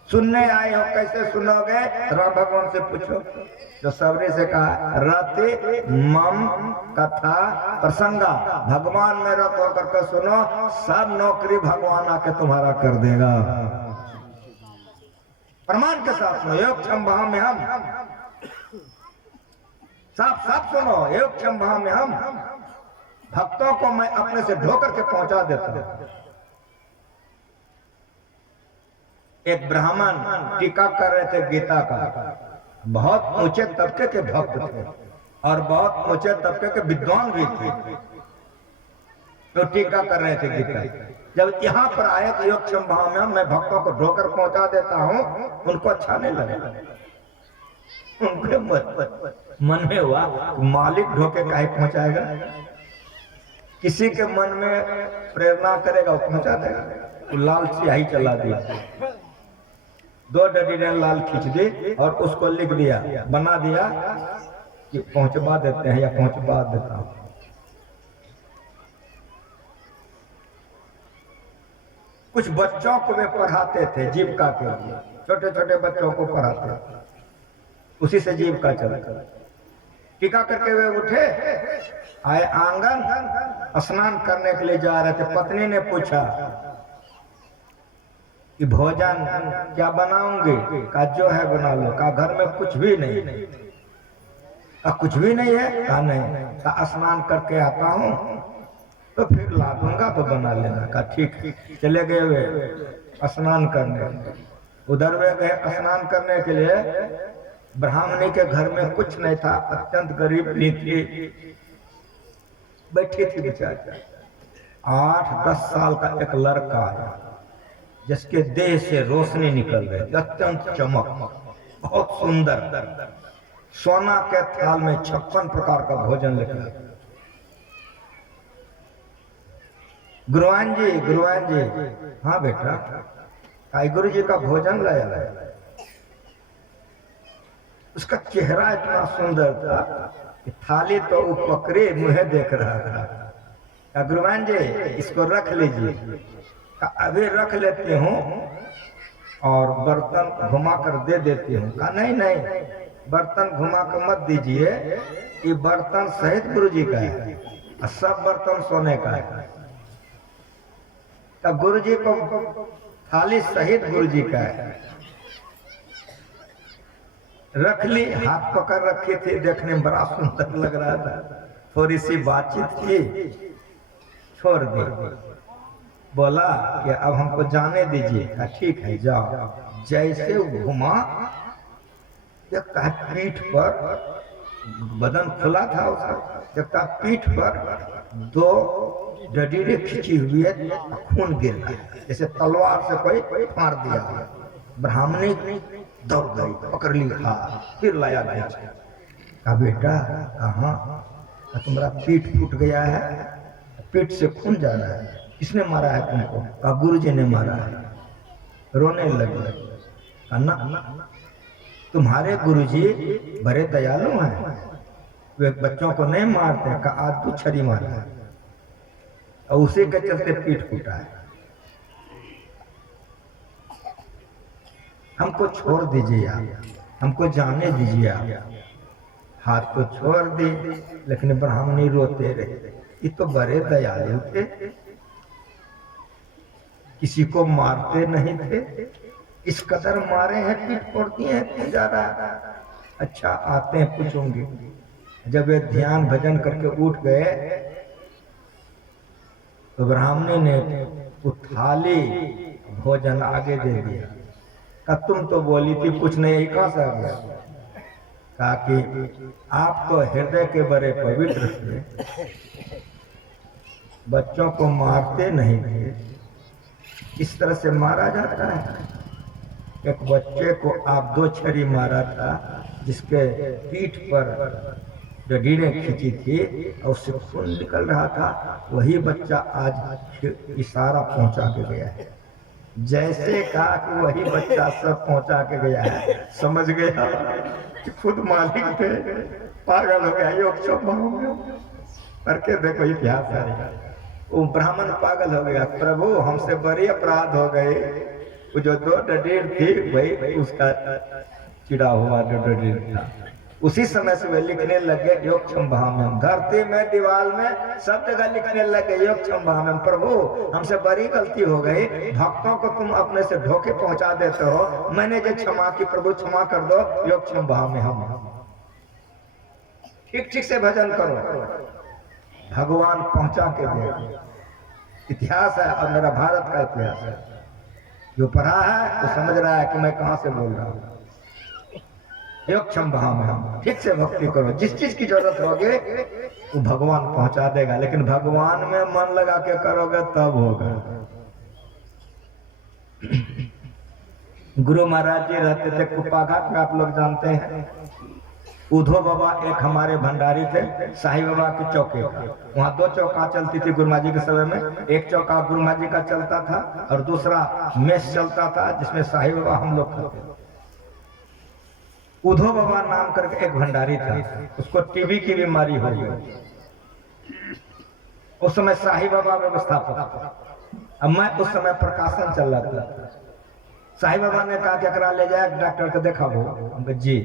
सुनने आए हो, कैसे सुनोगे? राम भगवान से पूछो। जो सबरी से कहा, रति मम कथा प्रसंगा, भगवान में रत होकर के सुनो, सब नौकरी भगवान आके तुम्हारा कर देगा। प्रमाण के साथ सुनो, योग क्षम भाव में हम, साफ साफ सुनो, योग क्षम भाव में हम। भक्तों को मैं अपने से ढोकर के पहुंचा देता हूं। एक ब्राह्मण टीका कर रहे थे गीता का, बहुत ऊंचे तबके के भक्त थे और बहुत ऊंचे तबके के विद्वान भी थे, तो टीका कर रहे थे गीता। जब यहाँ पर आए तो योग क्षम भाव में मैं भक्तों को ढोकर पहुंचा देता हूँ, उनको अच्छा नहीं लगा। उनके मन में हुआ मालिक धोखे काहे पहुंचाएगा, किसी के मन में प्रेरणा करेगा वो पहुंचा देगा। तो लाल स्याही चला दिया, 2 डडी ने लाल खींच दी और उसको लिख दिया, बना दिया कि पहुंचवा देते हैं या पहुंचवा देता हूं। कुछ बच्चों को वे पढ़ाते थे जीविका के लिए, छोटे छोटे बच्चों को पढ़ाते थे, उसी से जीविका चलता। टीका करके वे उठे, आए आंगन, स्नान करने के लिए जा रहे थे। पत्नी ने पूछा कि भोजन क्या बनाऊंगी? कहा जो है बना लो। कहा घर में कुछ भी नहीं। कहा कुछ भी नहीं है? कहा नहीं। कहा स्नान करके आता हूँ तो फिर ला दूंगा तो बना लेना। कहा ठीक। चले गए वे स्नान करने, उधर वे गए स्नान करने के लिए। ब्राह्मणी के घर में कुछ नहीं था, अत्यंत गरीब थी, बैठी थी बेचारी। 8-10 साल का एक लड़का आया जिसके देह से रोशनी निकल रही, अत्यंत चमक, बहुत सुंदर। सोना के थाल में 56 प्रकार का भोजन लेकर। गुरुआन जी, हाँ बेटा। आई गुरु जी का भोजन लाया। उसका चेहरा इतना सुंदर था कि थाली तो वो पकड़े मुझे देख रहा था। गुरुआन जी इसको रख लीजिए। अभी रख लेती हूँ और बर्तन घुमा कर दे देती हूँ। कहा नहीं, बर्तन घुमा कर मत दीजिए, ये बर्तन सहित गुरु जी का है और सब बर्तन सोने का है। तब गुरु जी को थाली सहित गुरु जी का है, रख ली। हाथ पकड़ रखी थी, देखने में बड़ा सुंदर लग रहा था। थोड़ी सी बातचीत की, छोड़ दी। बोला कि अब हमको जाने दीजिए। ठीक है जाओ। जैसे घुमा, देखता है पीठ पर, बदन खुला था उसका, देखता पीठ पर 2 डडीरे खींची हुई है, खून गिर रहा है जैसे तलवार से कोई मार दिया। ब्राह्मणी दौड़ गई, पकड़ ली हाथ, फिर लाया गया। कहा बेटा कहाँ? तुम्हारा पीठ फूट गया है, पीठ से खून जा रहा है, किसने मारा है तुमको? कहा गुरु जी ने मारा है। रोने लगे। कहा ना, तुम्हारे गुरु जी बड़े दयालु हैं, वे बच्चों को नहीं मारते। कहा आज 2 छरी मारा है और उसी के चलते पीठ फूटा है। हमको छोड़ दीजिए आप, हमको जाने दीजिए आप। हाथ को छोड़ दी, लेकिन ब्राह्मणी रोते रहे। ये तो बड़े दयालु थे, किसी को मारते नहीं थे, इस कदर मारे हैं, पीठ फोड़ती हैं, क्यों जा रहा? अच्छा आते हैं पूछूंगी। जब वे ध्यान भजन करके उठ गए तो ब्राह्मणी ने थाली भोजन आगे दे दिया। कहा तुम तो बोली थी कुछ नहीं, कहां से आ गया? कहा कि आप तो हृदय के बड़े पवित्र थे, बच्चों को मारते नहीं थे, इस तरह से मारा जाता है। एक बच्चे को आप 2 छरी मारा था, जिसके पीठ पर डडीने खींची थी और उससे खून निकल रहा था। वही बच्चा आज इशारा पहुंचा के गया है। जैसे कहा कि वही बच्चा सब पहुंचा के गया है, समझ गया कि खुद मालिक थे, पागल हो गया। योग सब करके देखो इतिहास है। वो ब्राह्मण पागल हो गया, प्रभु हमसे बड़ी अपराध हो गए। वो जो 2 डडीर थी वही उसका चिड़ा हुआ 2 डडीर था। उसी समय से वे लिखने लगे योग क्षमभाम, धरती में दीवार में सब जगह लिखने लगे योग क्षमभाम। प्रभु हमसे बड़ी गलती हो गई, भक्तों को तुम अपने से धोखे पहुंचा देते हो, मैंने जो क्षमा की प्रभु क्षमा कर दो। योग क्षमभाम हम ठीक से भजन करो, भगवान पहुंचा के दे। इतिहास है और मेरा भारत का इतिहास है। जो पढ़ा है वो समझ रहा है कि मैं कहां से बोल रहा हूं। योग क्षमभाम हम ठीक से भक्ति करो, जिस चीज की जरूरत होगी वो भगवान पहुंचा देगा, लेकिन भगवान में मन लगा के करोगे तब होगा। गुरु महाराज जी रहते थे कुप्पाघाट में, आप लोग जानते हैं। उधो बाबा एक हमारे भंडारी थे, साईं बाबा के चौके पर। वहाँ 2 चौका चलती थी गुरु महाराज जी के समय में। एक चौका गुरु महाराज जी का चलता था और दूसरा मेस चलता था जिसमें साईं बाबा हम लोग खाते थे। उधो बाबा नाम करके एक भंडारी था, उसको टीबी की बीमारी हो गई। उस समय साईं बाबा व्यवस्थापक था। अब मैं उस समय प्रकाशन चल रहा था। साईं बाबा ने कहा कि एकरा ले जाए डॉक्टर को दिखाओ। जी,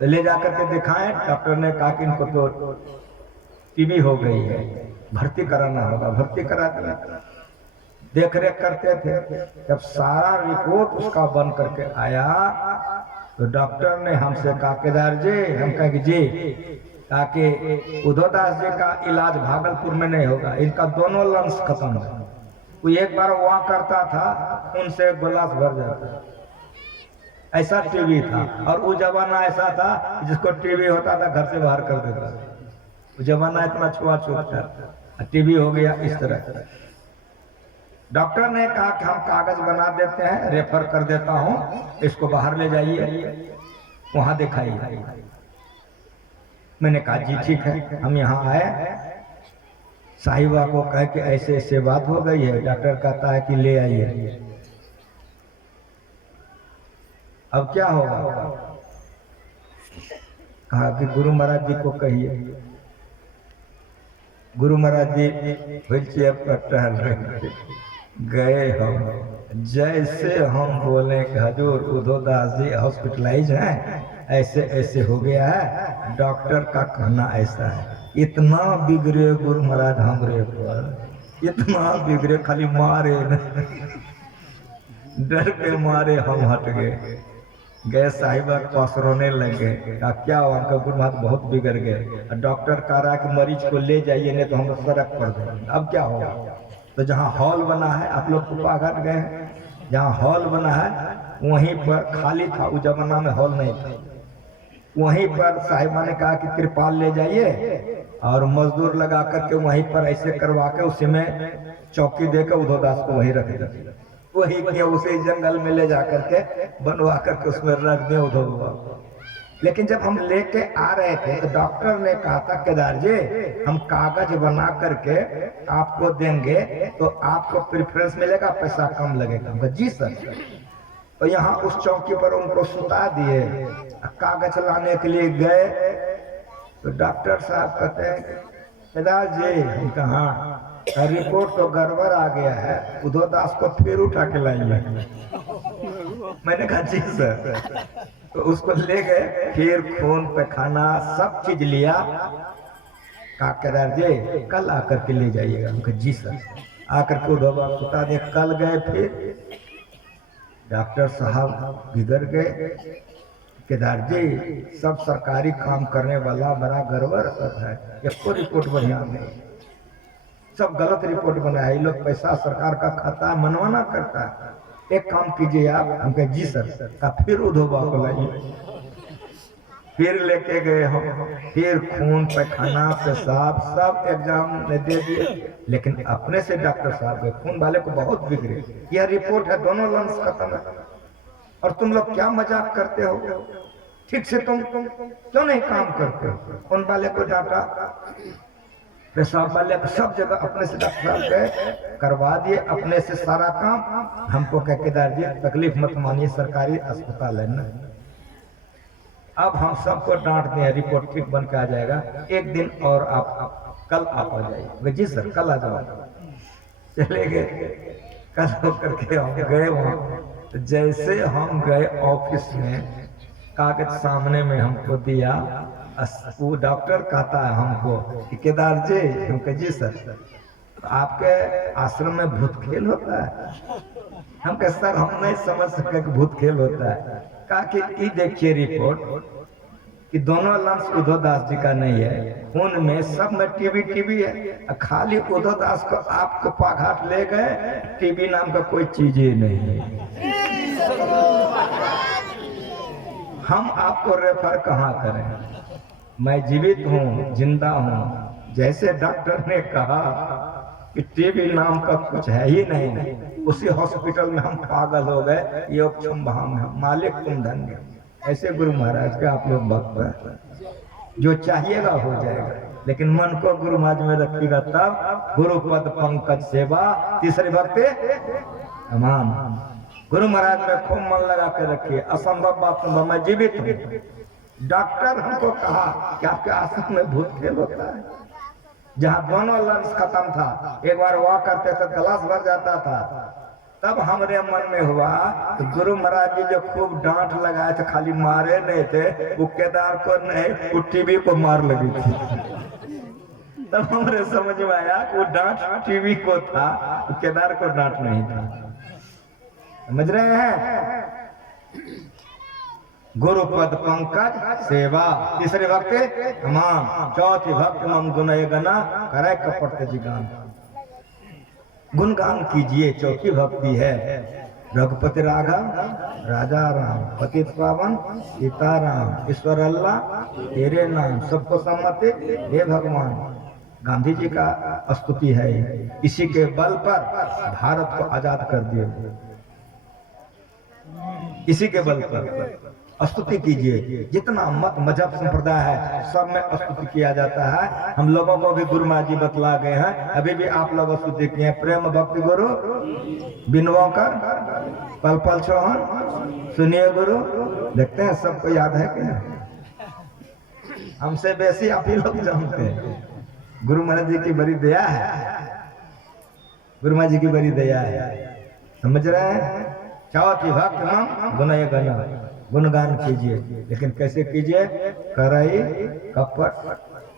तो ले जाकर के दिखाएं। डॉक्टर ने कहा कि इनको तो टीबी हो गई है, भर्ती कराना होगा। भर्ती करा दिया। देख रेख करते थे। जब सारा रिपोर्ट उसका बन करके आया तो डॉक्टर ने हमसे कहा केदार जी, हम कहें जी, कहा कि उदयदास जी का इलाज भागलपुर में नहीं होगा, इनका दोनों लंग्स खत्म है। वो एक बार वहाँ करता था, उनसे गिलास भर जाता, ऐसा टीबी था। और वो जमाना ऐसा था जिसको टीबी होता था घर से बाहर कर देता। वो जमाना इतना छुआछूत था, टीबी हो गया इस तरह। डॉक्टर ने कहा कि हम कागज बना देते हैं, रेफर कर देता हूं, इसको बाहर ले जाइए, वहां दिखाइए। मैंने कहा जी ठीक है। हम यहाँ आए, साहिबा को कह के ऐसे ऐसे बात हो गई है। डॉक्टर कहता है कि ले आइए। अब क्या होगा? कहा कि गुरु महाराज जी को कहिए। गुरु महाराज जी व्हीलचेयर पर टहल रहे गए। हम जैसे हम बोले कि हजूर उदयदास जी हॉस्पिटलाइज हैं, ऐसे ऐसे हो गया है, डॉक्टर का कहना ऐसा है। इतना बिगड़े गुरु महाराज हमरे पर, इतना बिगड़े, खाली मारे न, डर के मारे हम हट गए। साहिबा के पास रोने लगे। क्या हुआ? गुरु महाराज बहुत बिगड़ गए। डॉक्टर कह रहा है कि मरीज को ले जाइए, नहीं तो हम सड़क पर देंगे। अब क्या होगा? तो जहाँ हॉल बना है, आप लोग कुप्पाघाट गए हैं, जहाँ हॉल बना है वहीं पर खाली था। उस जमाना में हॉल नहीं था। वहीं पर साहिबा ने कहा कि तिरपाल ले जाइए और मजदूर लगा करके वहीं पर ऐसे करवा के उसी में चौकी देकर उदयदास को वहीं रख दिया। वही किया, उसे जंगल में ले जा करके बनवा करके उसमें रख दे उदय। लेकिन जब हम लेके आ रहे थे तो डॉक्टर ने कहा था केदार जी, हम कागज बना करके आपको देंगे तो आपको प्रेफरेंस मिलेगा, पैसा कम लगेगा। जी सर। तो यहाँ उस चौकी पर उनको सुता दिए। कागज लाने के लिए गए तो डॉक्टर साहब कहते हैं केदार जी, हम कहा रिपोर्ट तो गड़बड़ आ गया है, उदयदास को फिर उठा के लाइए। मैंने कहा जी सर। तो उसको ले गए, फिर खून पैखाना सब चीज लिया। केदार जी कल आकर के ले जाइएगा। हम कहा जी सर। आकर के उदयदास सुता दे। कल गए, फिर डॉक्टर साहब बिगड़ गए। केदार जी सब सरकारी काम करने वाला बड़ा गड़बड़ है, इसको रिपोर्ट बढ़िया नहीं, सब गलत रिपोर्ट बनाया। ये लोग पैसा सरकार का खाता है, मनवाना करता है। एक काम कीजिए आप। हम कहे जी सर। फिर उधोबा को लाइए। फिर लेके गए हम, फिर खून पैखाना पेशाब सब एग्जाम ने दे दिए। लेकिन अपने से डॉक्टर साहब के खून वाले को बहुत बिगड़े, यह रिपोर्ट है, दोनों लंग्स खत्म है, और तुम लोग क्या मजाक करते हो? ठीक से तुम क्यों नहीं काम करते हो? खून वाले को डांटा, पेशाब वाले को, सब जगह अपने से डॉक्टर साहब गए, करवा दिए अपने से सारा काम। हमको कह केदार जी तकलीफ मत मानिए, सरकारी अस्पताल है ना। अब हम सबको डांट दिए, रिपोर्ट ठीक बन के आ जाएगा, एक दिन और आप कल आप आ जाइए। जी सर कल आ जाओ। चले गए। कल होकर के हम गए वहाँ। जैसे हम गए ऑफिस में, कागज सामने में हमको दिया। वो डॉक्टर कहता है हमको कि केदार जी, हम कहे जी सर, आपके आश्रम में भूत खेल होता है? हम कहे सर हम नहीं समझ सके कि भूत खेल होता है। कहा कि ये देखिए रिपोर्ट कि दोनों लंग्स उदयदास जी का नहीं है, उनमें सब में टीबी है। खाली उदयदास को आपको कुप्पाघाट ले गए, टीबी नाम का कोई चीज ही नहीं है। हम आपको रेफर कहाँ करें? मैं जीवित हूँ, जिंदा हूँ। जैसे डॉक्टर ने कहा कि टीबी नाम का कुछ है ही नहीं। उसी हॉस्पिटल में हम पागल हो गए, योग क्षम भाम है, मालिक तुम धन्य। ऐसे गुरु महाराज के आप लोग भक्त हैं, जो चाहिएगा हो जाएगा, लेकिन मन को गुरु महाराज में रखिएगा तब। गुरु पद पंकज सेवा, तीसरी भक्ति अमान। गुरु महाराज में खूब मन लगा के रखिए। असंभव बात संभव, मैं जीवित हूँ। डॉक्टर हमको कहा कि आपके आसन में भूत खेल होता है। जहाँ दोनों लंग्स खत्म था, एक बार वॉक करते थे गलास भर जाता था, तब हमरे मन में हुआ तो गुरु महाराज जी जो खूब डांट लगाए थे, खाली मारे नहीं थे, वो केदार को नहीं, वो टीबी को मार लगी थी। तब हमरे समझ में आया वो डांट टीबी को था, वो केदार को डांट नहीं था। समझ रहे हैं? गुरु पद पंकज सेवा, तीसरे भक्ति अमान, चौथी भक्त मम गुनय गना करे कपट जिगान। गुणगान कीजिए, चौथी भक्ति है। रघुपति राघव राजा राम, पतित पावन सीताराम, ईश्वर अल्लाह तेरे नाम, सबको सम्मति हे भगवान। गांधी जी का स्तुति है, इसी के बल पर भारत को आजाद कर दिए। इसी के बल पर स्तुति कीजिए। जितना मत मजहब संप्रदाय है सब में स्तुति किया जाता है। हम लोगों को भी गुरु महाराज जी बतला गए हैं, अभी भी आप लोग स्तुति किए। प्रेम भक्ति गुरु बिनवाकर पल पल चौहान, सुनिए गुरु। देखते हैं सबको याद है कि नहीं? हमसे बेसी आप ही लोग जानते हैं। गुरु महाराज जी की बड़ी दया है, गुरु महाराज जी की बड़ी दया है। समझ रहे हैं? चौथी भक्त हम गुनय गना, गुणगान कीजिए, लेकिन कैसे कीजिए? करई कपट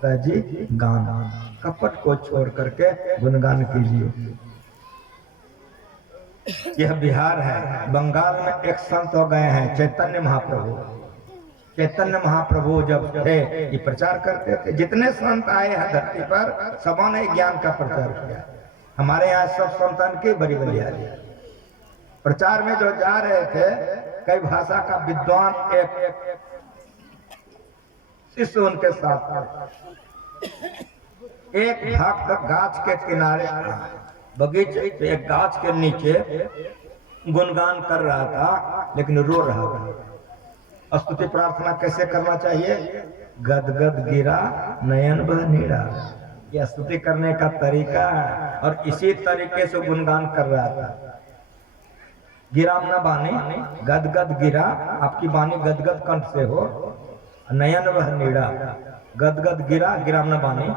तजी गान, कपट को छोड़ करके गुणगान कीजिए। यह बिहार है। बंगाल में एक संत हो गए हैं चैतन्य महाप्रभु। चैतन्य महाप्रभु जब थे ये प्रचार करते थे। जितने संत आए हैं धरती पर सबों ने ज्ञान का प्रचार किया। हमारे यहाँ सब संतन की बड़ी बलिहारी। प्रचार में जो जा रहे थे, कई भाषा का विद्वान एक शिष्य उनके साथ था। एक भक्त गाछ के किनारे बगीचे पे एक गाछ के नीचे गुणगान कर रहा था, लेकिन रो रहा था। स्तुति प्रार्थना कैसे करना चाहिए? गदगद गिरा नयन बह नीरा, यह स्तुति करने का तरीका है। और इसी तरीके से गुणगान कर रहा था। गिरा न बानी, गदगद गिरा, आपकी बानी गदगद कंठ से हो। नयन वह नीड़ा, गदगद गिरा, गिरा न बानी,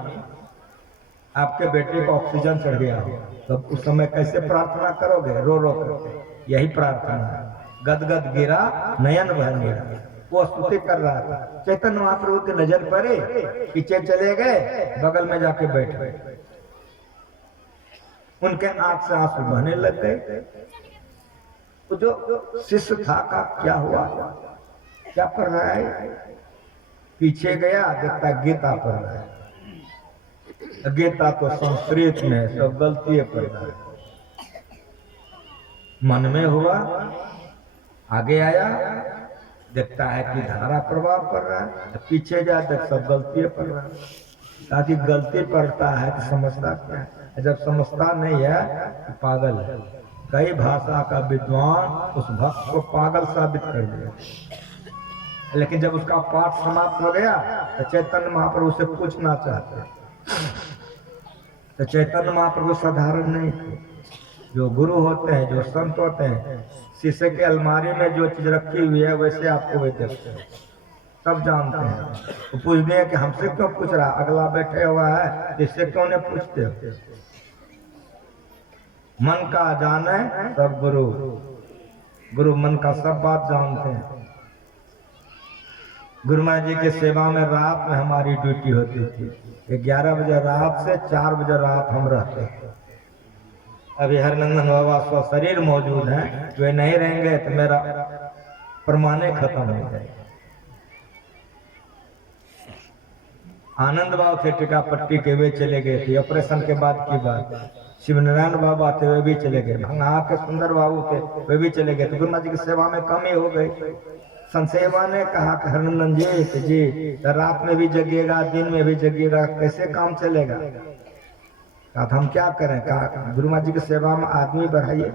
आपके बेटे को ऑक्सीजन चढ़ गया हो, तो उस समय कैसे प्रार्थना करोगे? रो रो करके। यही प्रार्थना है। गदगद गिरा नयन वह नीड़ा। वो स्तुति कर रहा था। चैतन्य महाप्रभु की नजर पड़े, पीछे चले गए, बगल में जाके बैठ गए। उनके आंख से आंसू बहने लग गए। तो जो शिष्य था का क्या हुआ, क्या पढ़ रहा है? पीछे गया, देखता गीता पढ़ रहा है। गीता तो संस्कृत में, सब गलती पढ़ रहा है। मन में हुआ, आगे आया, देखता है कि धारा प्रभाव पड़ रहा है। तो पीछे जा, देख सब गलती पढ़ रहा है। ताकि गलती पढ़ता है तो समझता क्या है? जब समझता नहीं है तो पागल है। कई भाषा का विद्वान उस भक्त को पागल साबित कर दिया। लेकिन जब उसका पाठ समाप्त हो गया तो चैतन्य महाप्रभु से पूछना चाहते, तो चैतन्य महाप्रभु साधारण नहीं थे। जो गुरु होते हैं, जो संत होते हैं, शीशे के अलमारी में जो चीज रखी हुई है वैसे आपको वे देखते हैं, सब जानते हैं। तो पूछते हैं कि हमसे क्यों पूछ रहा, अगला बैठे हुआ है, इससे क्यों नहीं पूछते हो? मन का जाने सब गुरु, गुरु मन का सब बात जानते हैं। गुरु महाराज जी की सेवा में रात में हमारी ड्यूटी होती थी। 11 बजे रात से 4 बजे रात हम रहते थे। अभी हरनंदन बाबा स्व शरीर मौजूद हैं, वे नहीं रहेंगे तो मेरा प्रमाणे खत्म हो जाएगा। आनंद बाबू थे टिका पट्टी के, वे चले गए थे। ऑपरेशन के बाद की बात। शिवनारायण बाबा थे, वे भी चले गए। भंगा के सुंदर बाबू थे, वे भी चले गए। तो गुरु महाराज जी की सेवा में कमी हो गई। संसेवा ने कहा कि हरनंदन जी तो रात में भी जगिएगा, दिन में भी जगिएगा, कैसे काम चलेगा? कहा हम क्या करें? कहा गुरु महाराज जी की सेवा में आदमी बढ़ाइए।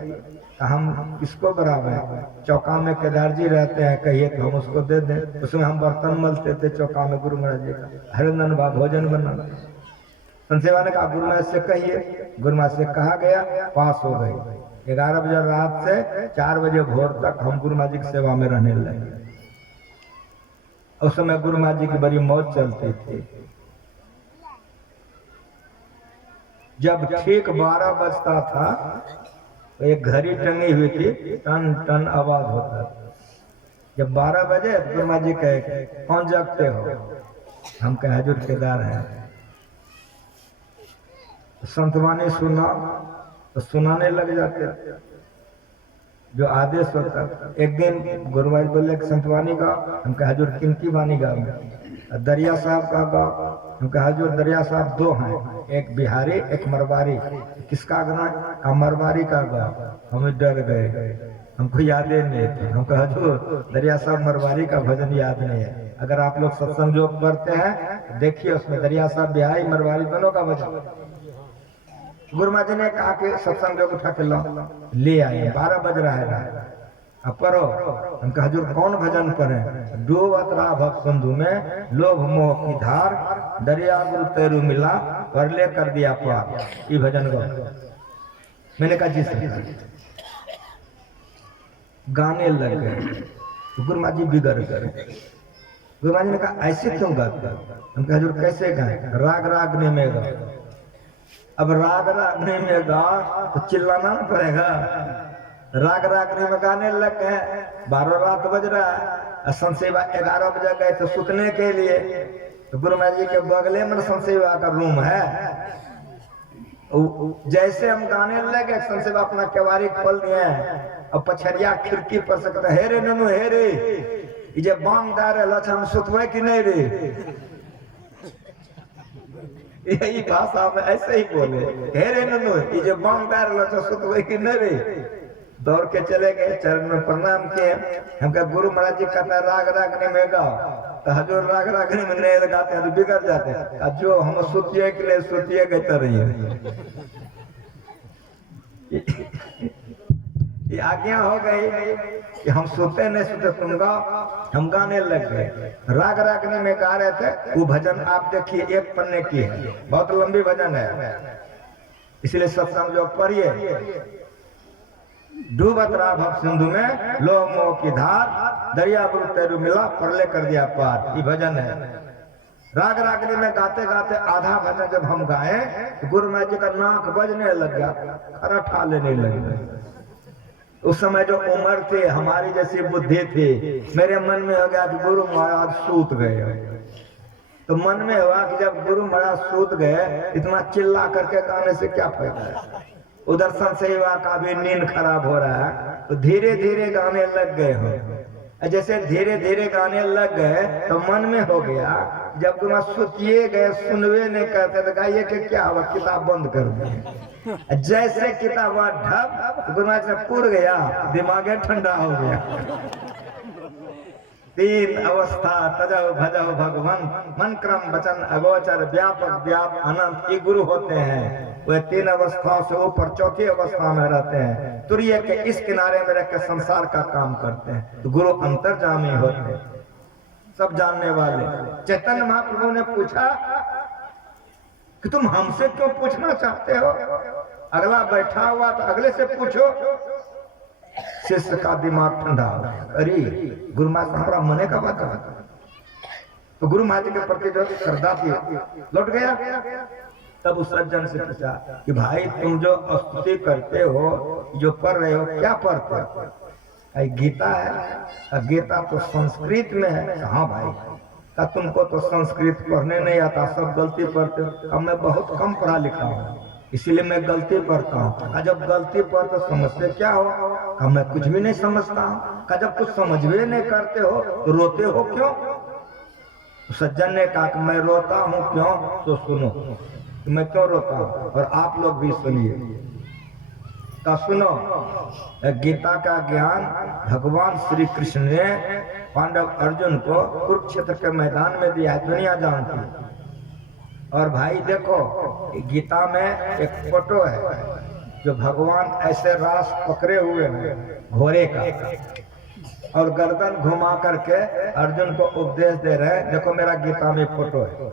कहा हम किसको बढ़ावें? चौका में केदार जी रहते हैं, कहिए तो हम उसको दे दें। उसमें हम बर्तन मलते थे चौका में गुरु महाराज जी का, हरिनंदन बा भोजन बना। संसेवा ने कहा गुरु महाराज से कहिए। गुरु महाराज से कहा गया, पास हो गई। 11 बजे रात से 4 बजे भोर तक हम गुरु महाराज जी की सेवा में रहने लगे। उस समय गुरु महाराज जी की बड़ी मौज चलती थी। जब ठीक 12 बजता था तो एक घड़ी टंगी हुई थी, टन टन आवाज होता था। जब 12 बजे गुरु महाराज जी कहे कौन जगते हो? हम कहे हजूर केदार हैं। संतवानी सुना तो सुनाने लग जाते जो आदेश होता। एक दिन गुरु महाराज बोले संतवानी का, हम कहे हजूर किनकी वाणी गा? दरिया साहब का गा। हम कहे हजूर दरिया साहब 2 हैं, एक बिहारी एक मरवारी। किसका गाना? का मरवारी का गा। हमें डर गए, हमको याद ही नहीं था। हम कहे हजूर दरिया साहब मरवारी का भजन याद नहीं है। अगर आप लोग सत्संग योग पढ़ते हैं देखिए उसमें दरिया साहब बिहारी मरवारी दोनों का भजन। गुरु महाराज जी ने कहा कि सत्संग योग उठा के ले आए। 12 बज रहा है, अब पढ़ो। हम कहा हजूर कौन भजन पढ़े? डूबत रहा भव सिंधु में, लोभ मोह की धार, दरिया गुरु तैरू मिला, परले कर दिया पार। ये भजन गो। मैंने कहा जी सर। गाने लग गए तो गुरु महाराज जी बिगड़ गए। गुरु महाराज जी ने कहा ऐसे क्यों गाते? हम कहा हजूर कैसे गाए? राग रागनी में गा। अब राग रागनी में गा तो चिल्लाना ना पड़ेगा। राग रागनी में गाने लग गए। 12 रात बज रहा है। संसेवा 11 बजे गए तो सुतने के लिए। तो गुरु महाराज जी के बगले में संसेवा का रूम है। जैसे हम गाने लगे संसेवा अपना केवारी खोल दिए और पछरिया खिड़की पर से कहता हे रे ननू हे रे, ये बांगदार हम सुतवे कि नहीं रे? यही भाषा में ऐसे ही बोले, हे रे ननू ये बांगदार सुतवे कि नहीं रे? दौड़ के चले गए, चरण में प्रणाम किए। हम कहा गुरु महाराज जी कहता राग रागनी में गाओ। तो हजूर राग रागनी में नहीं लगाते हैं तो बिगड़ जाते हैं। जो हम सुतिए के लिए सुतिए कहते रहिए। ये आज्ञा हो गई कि हम सोते नहीं सोते तुम गाओ। हम गाने लग गए। राग रागनी में गा रहे थे। वो भजन आप देखिए 1 पन्ने की है, बहुत लंबी भजन है, इसलिए सत्संग जो पढ़िए। डूबत रहा भव सिंधु में, लोभ मोह की धार, दरिया गुरु तैरू मिला, परले कर दिया पार। ये भजन है। राग रागनी में गाते गाते आधा भजन जब हम गाए तो गुरु महाराज जी का नाक बजने लग गया, खराठा लेने लग गए। उस समय जो उम्र थे हमारी जैसी बुद्धि थी, मेरे मन में हो गया कि गुरु महाराज सूत गए। तो मन में हुआ कि जब गुरु महाराज सूत गए इतना चिल्ला करके गाने से क्या फायदा है? उधर संसेवा का भी नींद खराब हो रहा है तो धीरे धीरे गाने लग गए हो। जैसे धीरे धीरे गाने लग गए तो मन में हो गया जब गुरु सुतिए गए सुनवे नहीं करते तो गाइए कि क्या हुआ, किताब बंद कर दिए। जैसे किताब ढप गुरु महाराज से पुर गया, दिमाग ठंडा हो गया। 3 अवस्था तजव भजव भगवान, मन क्रम वचन अगोचर व्यापक व्याप अनंत, ये गुरु होते हैं। वे 3 अवस्थाओं से ऊपर 4थी अवस्था में रहते हैं। तुरैया के इस किनारे में रहकर संसार का काम करते हैं। तो गुरु अंतर्जामी होते हैं, सब जानने वाले। चैतन्य महाप्रभु ने पूछा कि तुम हमसे क्यों पूछना चाहते हो? अगला बैठा हुआ तो अगले से पूछो। शिष्य का दिमाग ठंडा हो, अरे गुरु महाराज हमारा मने का बात है। तो गुरु महाराज के प्रति जो श्रद्धा थी लौट गया। तब उस सज्जन से पूछा कि भाई तुम जो स्तुति करते हो, जो पढ़ रहे हो, क्या पढ़ते हो? गीता है। गीता तो संस्कृत में है। हाँ भाई, का तुमको तो संस्कृत पढ़ने नहीं आता, सब गलती पढ़ते हो। अब मैं बहुत कम पढ़ा लिखा हूँ इसीलिए मैं गलती पढ़ता हूँ। जब गलती पढ़ते समझते क्या हो? का मैं कुछ भी नहीं समझता हूँ। का जब कुछ समझ भी नहीं करते हो तो रोते हो क्यों? सज्जन ने कहा कि मैं रोता हूँ क्यों? तो सुनो कि मैं क्यों रोता हूँ, और आप लोग भी सुनिए। तो सुनो, गीता का ज्ञान भगवान श्री कृष्ण ने पांडव अर्जुन को कुरुक्षेत्र के मैदान में दिया, दुनिया जानती है। और भाई देखो गीता में एक फोटो है जो भगवान ऐसे रास पकड़े हुए हैं घोड़े का और गर्दन घुमा करके अर्जुन को उपदेश दे रहे हैं। देखो मेरा गीता में फोटो है।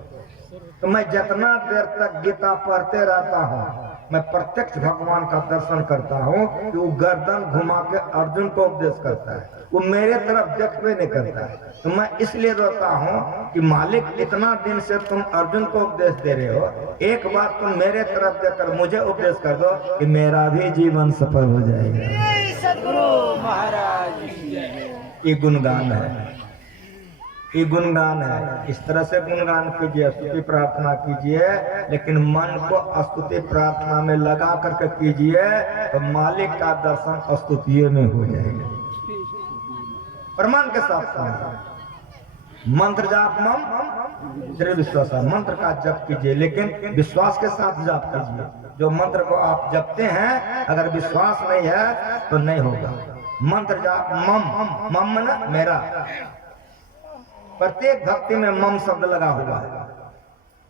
तो मैं जितना देर तक गीता पढ़ते रहता हूँ मैं प्रत्यक्ष भगवान का दर्शन करता हूँ कि वो गर्दन घुमा के अर्जुन को उपदेश करता है, वो मेरे तरफ देखते नहीं करता है। तो मैं इसलिए रोता हूँ कि मालिक इतना दिन से तुम अर्जुन को उपदेश दे रहे हो, एक बार तुम मेरे तरफ देखकर मुझे उपदेश कर दो कि मेरा भी जीवन सफल हो जाएगा। सद्गुरु महाराज ये गुणगान है, ये गुणगान है। इस तरह से गुणगान कीजिए, स्तुति प्रार्थना कीजिए, लेकिन मन को स्तुति प्रार्थना में लगा करके कीजिए तो मालिक का दर्शन स्तुतियों में हो जाएगा। प्रमाण के साथ साथ मंत्र जाप मम दृढ़ विश्वास, मंत्र का जप कीजिए लेकिन विश्वास के साथ जप कीजिए। जो मंत्र को आप जपते हैं अगर विश्वास नहीं है तो नहीं होगा। मंत्र जाप मम, मम ना मेरा, प्रत्येक भक्ति में मम शब्द लगा हुआ है।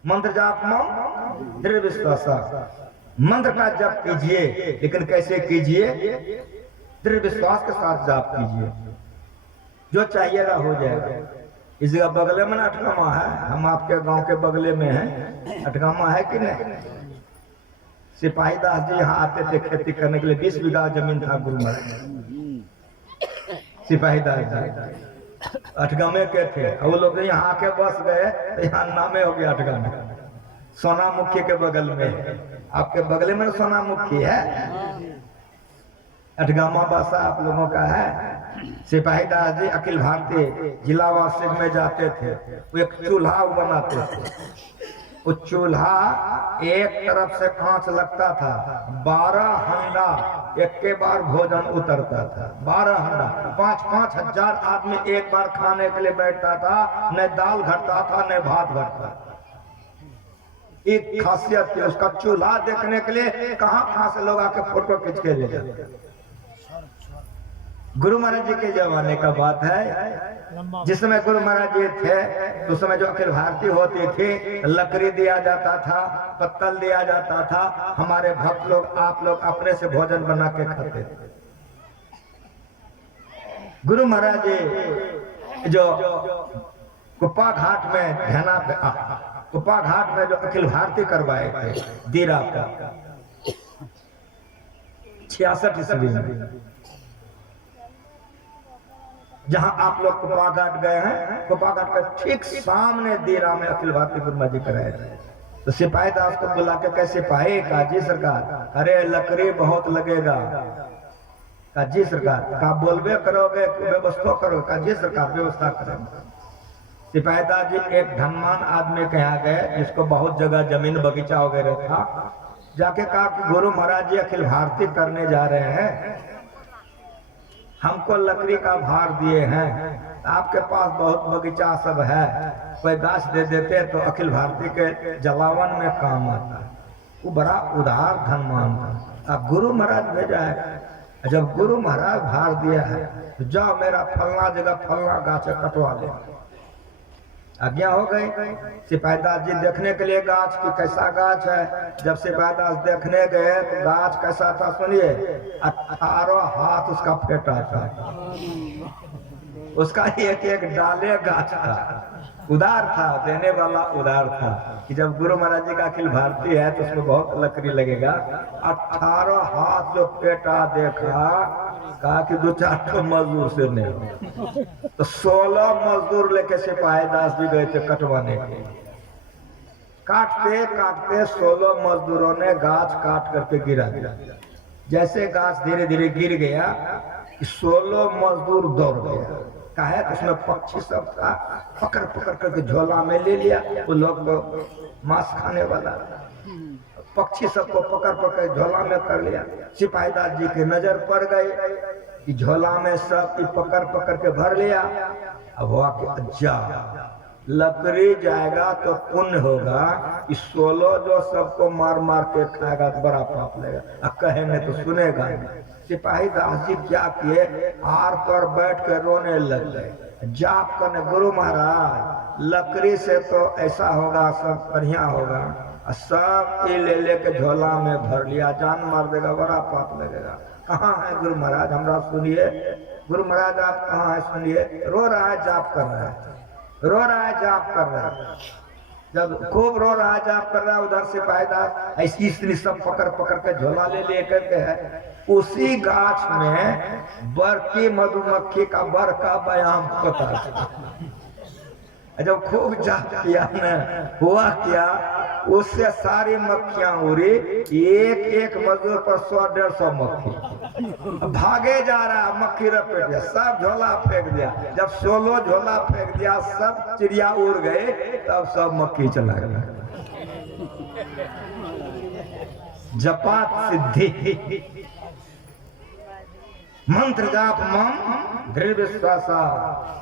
मंत्र जाप मम दृढ़ विश्वास, मंत्र का जप कीजिए लेकिन कैसे कीजिए? दृढ़ विश्वास के साथ जाप कीजिए, जो चाहिएगा हो जाएगा। इस जगह बगले में ना अठगामा है, हम आपके गांव के बगले में हैं। अठगामा है कि नहीं? सिपाही दास जी यहाँ आते थे खेती करने के लिए, 20 बीघा जमीन था गुरु महाराज। सिपाही दास जी अठगामे के थे, वो लोग यहाँ आके बस गए तो यहाँ नामे हो गया अठगामे। सोनामुखी के बगल में, आपके बगले में सोनामुखी है, अठगामा बासा आप लोगों का है। सिपाही दास जी अखिल भारतीय जिला वार्षिक में जाते थे, वो एक चूल्हा बनाते थे। वो चूल्हा एक तरफ से कांच लगता था, 12 हंडा एक के बार भोजन उतरता था। 12 हंडा, 5-5 हजार आदमी एक बार खाने के लिए बैठता था, न दाल घटता था न भात घटता था। एक खासियत थी उसका, चूल्हा देखने के लिए कहां से लोग आके फोटो खींच के ले जाते। गुरु महाराज जी के जमाने का बात है, जिस समय गुरु महाराज जी थे उस समय जो अखिल भारतीय होती थी, लकड़ी दिया जाता था, पत्तल दिया जाता था। हमारे भक्त लोग आप लोग अपने से भोजन बना के खाते थे। गुरु महाराज जी जो कुप्पा घाट में कुप्पा घाट में जो अखिल भारतीय करवाए थे दीरा का 66 ईस्वी में, जहां आप लोग कुप्पा घाट गए हैं, कुप्पा घाट का ठीक सामने दीरा में अखिल भारतीय गुरु महाराज जी कराए थे। तो सिपाही दास को बुला के कैसे पाए? कहा जी सरकार, अरे लकड़ी बहुत लगेगा। कहा जी सरकार, कहा बोलबे करोगे व्यवस्था करो? कहा जी सरकार व्यवस्था करेंगे। सिपाही दास जी एक धनवान आदमी के यहाँ गए जिसको बहुत जगह जमीन बगीचा वगैरह था, जाके कहा कि गुरु महाराज जी अखिल भारतीय करने जा रहे हैं, हमको लकड़ी का भार दिए हैं, आपके पास बहुत बगीचा सब है, कोई गाछ दे देते तो अखिल भारतीय के जलावन में काम आता। वो बड़ा उदार धनवान था। अब गुरु महाराज भेजा है, जब गुरु महाराज भार दिया है तो जाओ मेरा फलना जगह फलना गाछ कटवा ले। आज्ञा हो गई। सिपाही दास जी देखने के लिए गाछ की कैसा गाछ है। जब सिपाही दास देखने गए तो गाछ कैसा था सुनिए, 18 हाथ उसका फेटा था, उसका एक एक डाले गाछ था। उदार था, देने वाला उदार था कि जब गुरु महाराज जी का अखिल भारतीय है तो उसमें बहुत लकड़ी लगेगा। 18 हाथ जो पेटा देखा, कहा कि 2-4 मजदूर से नहीं हो, तो 16 मजदूर लेके सिपाही दास जी गए थे कटवाने के। काटते काटते 16 मजदूरों ने गाछ काट करके गिरा दिया। जैसे गाछ धीरे धीरे गिर गया, 16 मजदूर दौड़ गया। काहे? उसमें पक्षी सब था, पकड़ पकड़ करके झोला में ले लिया। वो लोग तो मांस खाने वाला, पक्षी सबको पकड़ पकड़ झोला में कर लिया। सिपाही दास जी की नजर पड़ गई कि झोला में सब पकड़ पकड़ के भर लिया। अब हुआ कि अच्छा लकड़ी जाएगा तो पुण्य होगा, इस 16 जो सबको मार मार के खाएगा तो बड़ा पाप लेगा। कहे नहीं तो सुनेगा। सिपाही दास जी क्या किए, आर पर बैठ कर रोने लग गए। जाप करने, गुरु महाराज लकड़ी से तो ऐसा होगा, सब बढ़िया होगा, सब ये ले लेके झोला में भर लिया, जान मार देगा, बड़ा पाप लगेगा। कहाँ है गुरु महाराज, हमरा सुनिए, गुरु महाराज आप कहाँ है सुनिए। रो रहा है, जाप कर रहा है, रो रहा है, जाप कर रहा है। जब खूब रो रहा है, जाप कर रहा है, उधर सिपाहीदार ऐसी स्त्री सब पकड़ पकड़ के झोला ले लेकर के है। उसी गाछ में बरकी मधुमक्खी का बर का व्यायाम होता है। जब खूब जाप किया न, हुआ क्या, उससे सारी मक्खियां उड़ी, एक एक मजदूर पर 100-150 मक्खी। भागे जा रहा, मक्खी रपेट गया, सब झोला फेंक दिया। जब 16 झोला फेंक दिया, सब चिड़िया उड़ गए, तब सब मक्खी चला गया। जपात सिद्धि, मंत्र जाप मम दृढ़ विश्वासा,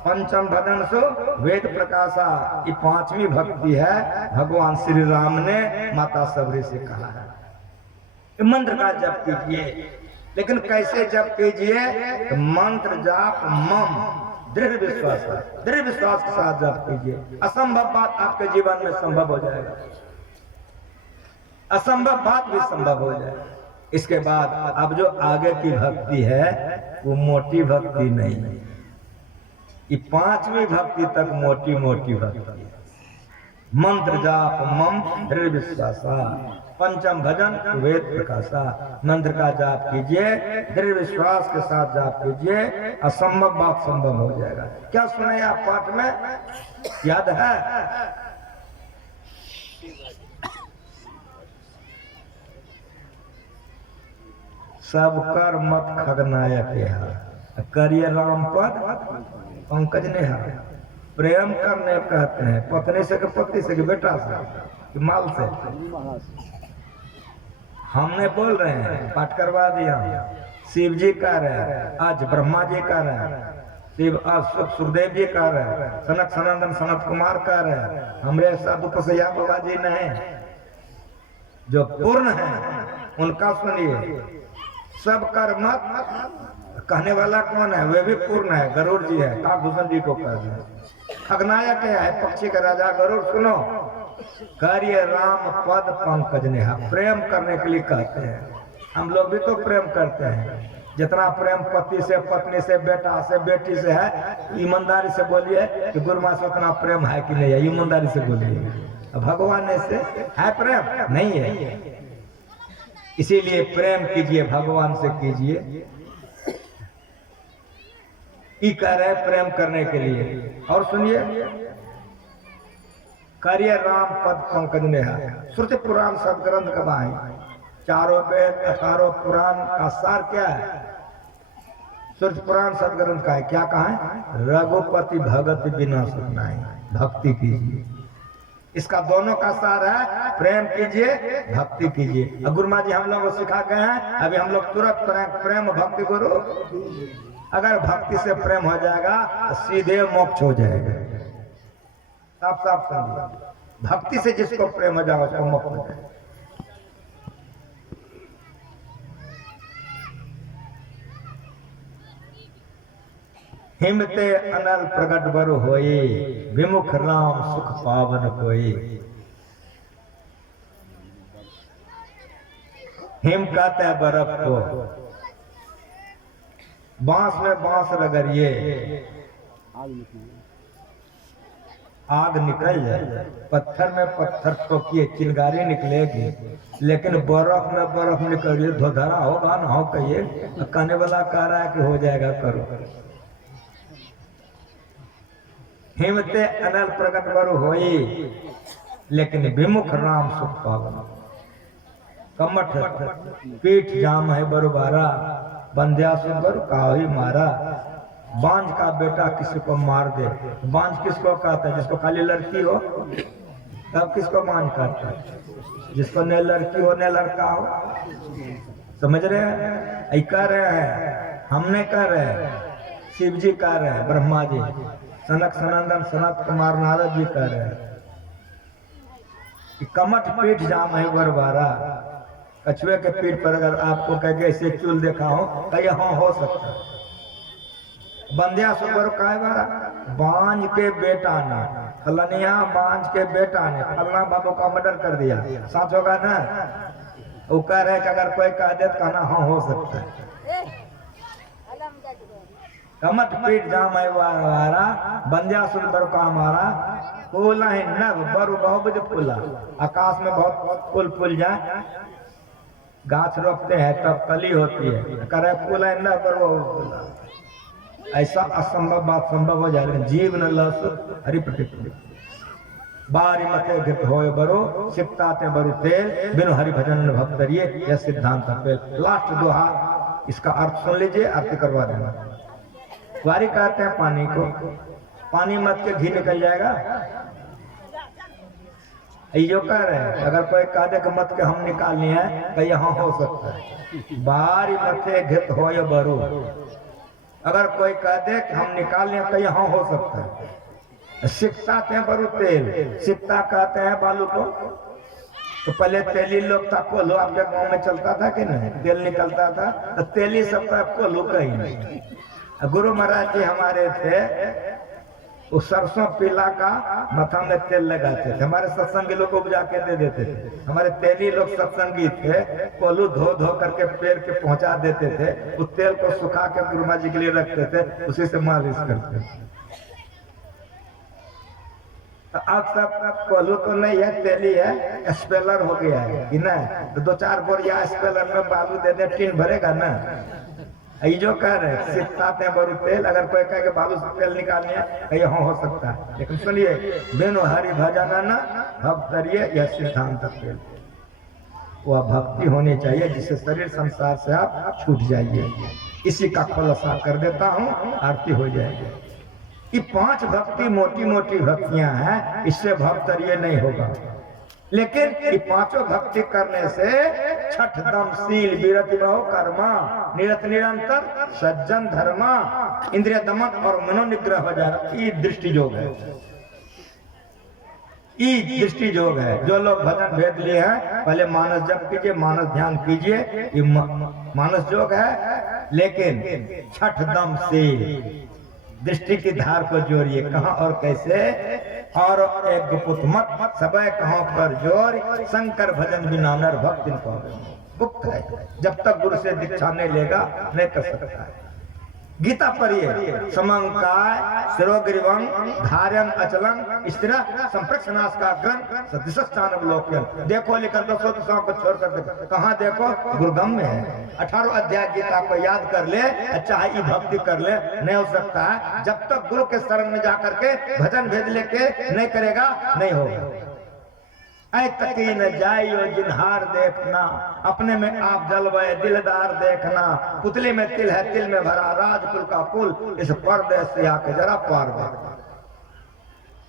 पंचम भजन सो वेद प्रकाशा। ये 5वीं भक्ति है, भगवान श्री राम ने माता सबरी से कहा है। मंत्र का जप कीजिए, लेकिन कैसे जप कीजिए? मंत्र जाप मम दृढ़ विश्वास, दृढ़ विश्वास के साथ जप कीजिए। असंभव बात आपके जीवन में संभव हो जाएगा, असंभव बात भी संभव हो जाएगा। इसके बाद अब जो आगे की भक्ति है वो मोटी भक्ति नहीं है, ये 5वीं भक्ति तक मोटी मोटी भक्ति है। मंत्र जाप मम दृढ़ विश्वासा, पंचम भजन वेद प्रकाशा। मंत्र का जाप कीजिए, दृढ़ विश्वास के साथ जाप कीजिए, असंभव बात संभव हो जाएगा। क्या सुने आप पाठ में, याद है? सब कर मत खगनायक करिए राम पद पंकज ने है। प्रेम करने कहते हैं पत्नी से, पति से, बेटा से, माल से। हमने बोल रहे हैं, पाठ करवा दिया। शिव जी कह रहे हैं, आज ब्रह्मा जी कह रहे हैं, शिव सुखदेव जी कह रहे हैं, सनक सनंदन सनत कुमार कह रहे हैं, हमरे साधु पसैया बाबा जी नहीं, जो पूर्ण है उनका सुनिए। सब कर मत कहने वाला कौन है? वे भी पूर्ण है, गरुड़ जी है, काकभूषण जी को कहते हैं। खगनायक है, पक्षी का राजा गरुड़। सुनो, कार्य राम पद पंकज ने, प्रेम करने के लिए कहते हैं। हम लोग भी तो प्रेम करते हैं, जितना प्रेम पति से, पत्नी से, बेटा से, बेटी से है, ईमानदारी से बोलिए कि गुरुमा से उतना प्रेम है कि नहीं है, ईमानदारी से बोलिए। भगवान से है प्रेम? नहीं है। इसीलिए प्रेम कीजिए, भगवान से कीजिए। ई कह रहे प्रेम करने के लिए। और सुनिए, कार्य राम पद पंकज ने है। श्रुति पुराण सब ग्रंथ गवाही, चारों वेद 18 पुराण का सार क्या है? श्रुति पुराण सब ग्रंथ का है, क्या कहा है? रघुपति भगत बिना सुख नहीं, भक्ति कीजिए। इसका दोनों का सार है, प्रेम कीजिए, भक्ति कीजिए। अब गुरुमा जी हम लोग को सिखा गए हैं, अभी हम लोग तुरंत प्रेम भक्ति गुरु। अगर भक्ति से प्रेम हो जाएगा तो सीधे मोक्ष हो जाएगा। साफ साफ समझिए, भक्ति से जिसको प्रेम हो जाएगा उसको मोक्ष हो जाएगा। हिमते अनल प्रगट बरु होई, विमुख राम सुख पावन कोई। हिम कहते हैं बर्फ को, बांस में बांस रगड़िए आग निकल जाए, पत्थर में पत्थर ठोकिए चिंगारी निकलेगी, लेकिन बर्फ में बर्फ निकलिए धोधरा होगा ना हो कहिए। कहने वाला कह रहा है कि हो जाएगा, करो। हिमते अनल प्रगट बरु होई, लेकिन विमुख राम सुख पावन। कमठ पीठ जाम है बरुबारा, बंध्या से बरु काही मारा। बांझ का बेटा किसी को मार दे, बांझ किसको कहता है? जिसको खाली लड़की हो तब किसको बांझ कहता है? जिसको न लड़की हो न लड़का हो। समझ रहे हैं? कह रहे हैं, हमने कह रहे हैं, शिव जी कह रहे हैं, ब्रह्मा जी, सनक सनंदन सनत कुमार नारद जी कह रहे हैं कि कमठ पीठ जाम है बरबारा। कछुए के पीठ पर अगर आपको कह के ऐसे चूल देखा हो तो ये हाँ हो सकता है। बंदिया सुगर का बांझ के बेटा ने फलनिया बांझ के बेटा ने फलना बाबू का मर्डर कर दिया, साथ होगा ना। वो कह रहे कि अगर कोई कह दे तो कहना हाँ हो सकता है। कमत पीठ जाम वारा बंदिया सुंदर का हमारा फूला है नव बरु बहुत फूला, आकाश में बहुत फूल फूल जाए, गाछ रोपते हैं तब कली होती है, करे फूल है न बरु फूला। ऐसा असंभव बात संभव हो जाए। जीव न लस हरि प्रतीक बारी मते घृत होए बरो सिकताते बरु तेल बिनु हरि भजन भक्तरिए, यह सिद्धांत है। लास्ट दोहा इसका अर्थ सुन लीजिए, अर्थ करवा देना। वारी कहते हैं पानी को, पानी मत के घी निकल जाएगा। यो कह रहे हैं अगर कोई कह दे कि मत के हम निकालनी है तो यहाँ हो सकता है। बारी मथे घृत हो या बरू, अगर कोई कह दे कि हम निकाल लें तो यहाँ हो सकता है। सिकता हैं बरू तेल, सिकता कहते हैं बालू को। तो पहले तेली लोग था, कोल्हू आपके गांव में चलता था कि नहीं, तेल निकलता था तो तेली सब था, कोल्हू कहीं नहीं। गुरु महाराज जी हमारे थे, वो सरसों पीला का माथा में तेल लगाते थे, हमारे सत्संगी लोग उपजा के दे देते थे। हमारे तेली लोग सत्संगी थे, कोल्हू धो धो करके पेड़ के पहुंचा देते थे, उस तेल को सुखा के गुरु महाराज जी के लिए रखते थे, उसी से मालिश करते थे। तो अब सब कोल्हू तो नहीं है, तेली है, स्पेलर हो गया है कि नहीं, तो 2-4 बोरिया स्पेलर में बालू दे दे, टीन भरेगा ना। ये जो कह रहे सिकताते बरु तेल, अगर कोई कहे कि बालू से तेल निकालने है यहाँ हो सकता है। लेकिन सुनिए, बिनु हरि भजन न भक्तरिए, यह सिद्धांत तेल। वह भक्ति होनी चाहिए जिससे शरीर संसार से आप छूट जाइए। इसी का खुलासा कर देता हूँ, आरती हो जाएगी। ये 5 भक्ति मोटी मोटी भक्तियां हैं, इससे भक्तरिए नहीं होगा। लेकिन ये 5 भक्ति करने से छठ दम शील विरति बहु कर्मा निरत निरंतर सज्जन धर्मा इंद्रिय दमन और मनोनिग्रह हो जाएगा। ये दृष्टि योग है, ये दृष्टि योग है। जो लोग भजन भेद लिए हैं पहले मानस जप कीजिए, मानस ध्यान कीजिए, ये मानस योग है। लेकिन छठ दम से दृष्टि की धार को जोड़िए, कहाँ और कैसे, और एक गुप्त मत सबे कहाँ पर जोर, शंकर भजन बिना नर भक्ति गुप्त है। जब तक गुरु से दीक्षा नहीं लेगा नहीं कर सकता है। गीता पढ़िए, समंकाय शिरोग्रीवं धार्यं अचलं स्थिर संप्रक्षनाश का ग्रंथ सदृशस्थानवलोकन। देखो लिखा 200 को छोड़ कर देखो, कहाँ देखो, गुरुगम में है। 18 अध्याय गीता को याद कर ले, चाहे ये भक्ति कर ले, नहीं हो सकता है जब तक गुरु के शरण में जाकर के भजन भेद लेके नहीं करेगा, नहीं होगा। ऐ तकी न जाइयो जिन्हार देखना, अपने में आप जलवे दिलदार देखना। पुतली में तिल है, तिल में भरा राजकुल का कुल, इस परदेश से आके जरा पार देखना।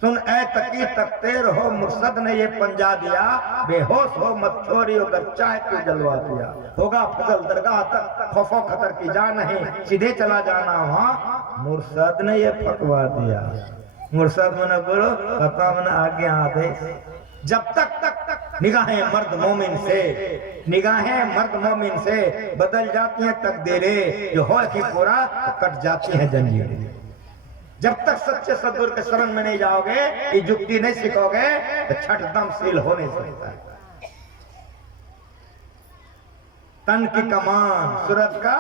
सुन ऐ तकी तकतेर हो मुर्शद ने ये पंजा दिया, बेहोश हो मत छोड़ी अगर चाहे तो जलवा दिया। होगा फजल दरगाह तक खौफो खतर की जा नहीं, सीधे चला जाना वहाँ मुर्शद ने ये फकवा दिया। मुर्शद मन गुरु पता मन आगे आदेश। जब तक निगाहें मर्द मोमिन से, निगाहें मर्द मोमिन से बदल जाती हैं तकदीरें, जो हो कि पूरा तो कट जाती हैं जंजीरें। जब तक सच्चे सदगुरु के शरण में नहीं जाओगे, ये जुक्ति नहीं सीखोगे, तो छठ दमशील हो नहीं सकता है। तन की कमान सूरत का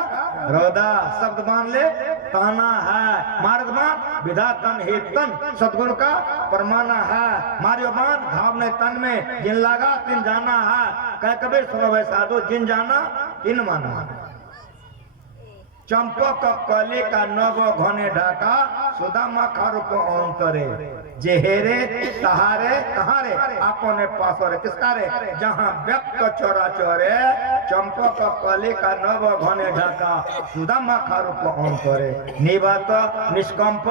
रौदा, शब्द मान ले ताना है, मार्ग मान विधा तन ही तन, सदगुरु का परमाना है। मारियो मान घाव ने तन में, जिन लागा तिन जाना है। कह कबीर सुनो भाई साधु, जिन जाना तिन माना। चंपो कली का नवो घने ढाका, सुदामा का रूप अंतरे। जेहेरे तहारे कहाँ रे, आपो ने पासो रे, किसका रे, जहाँ व्यक्त चोरा चोरे। चंपो कली का नवो घने ढाका, सुदामा का रूप अंतरे। निवात निष्कंप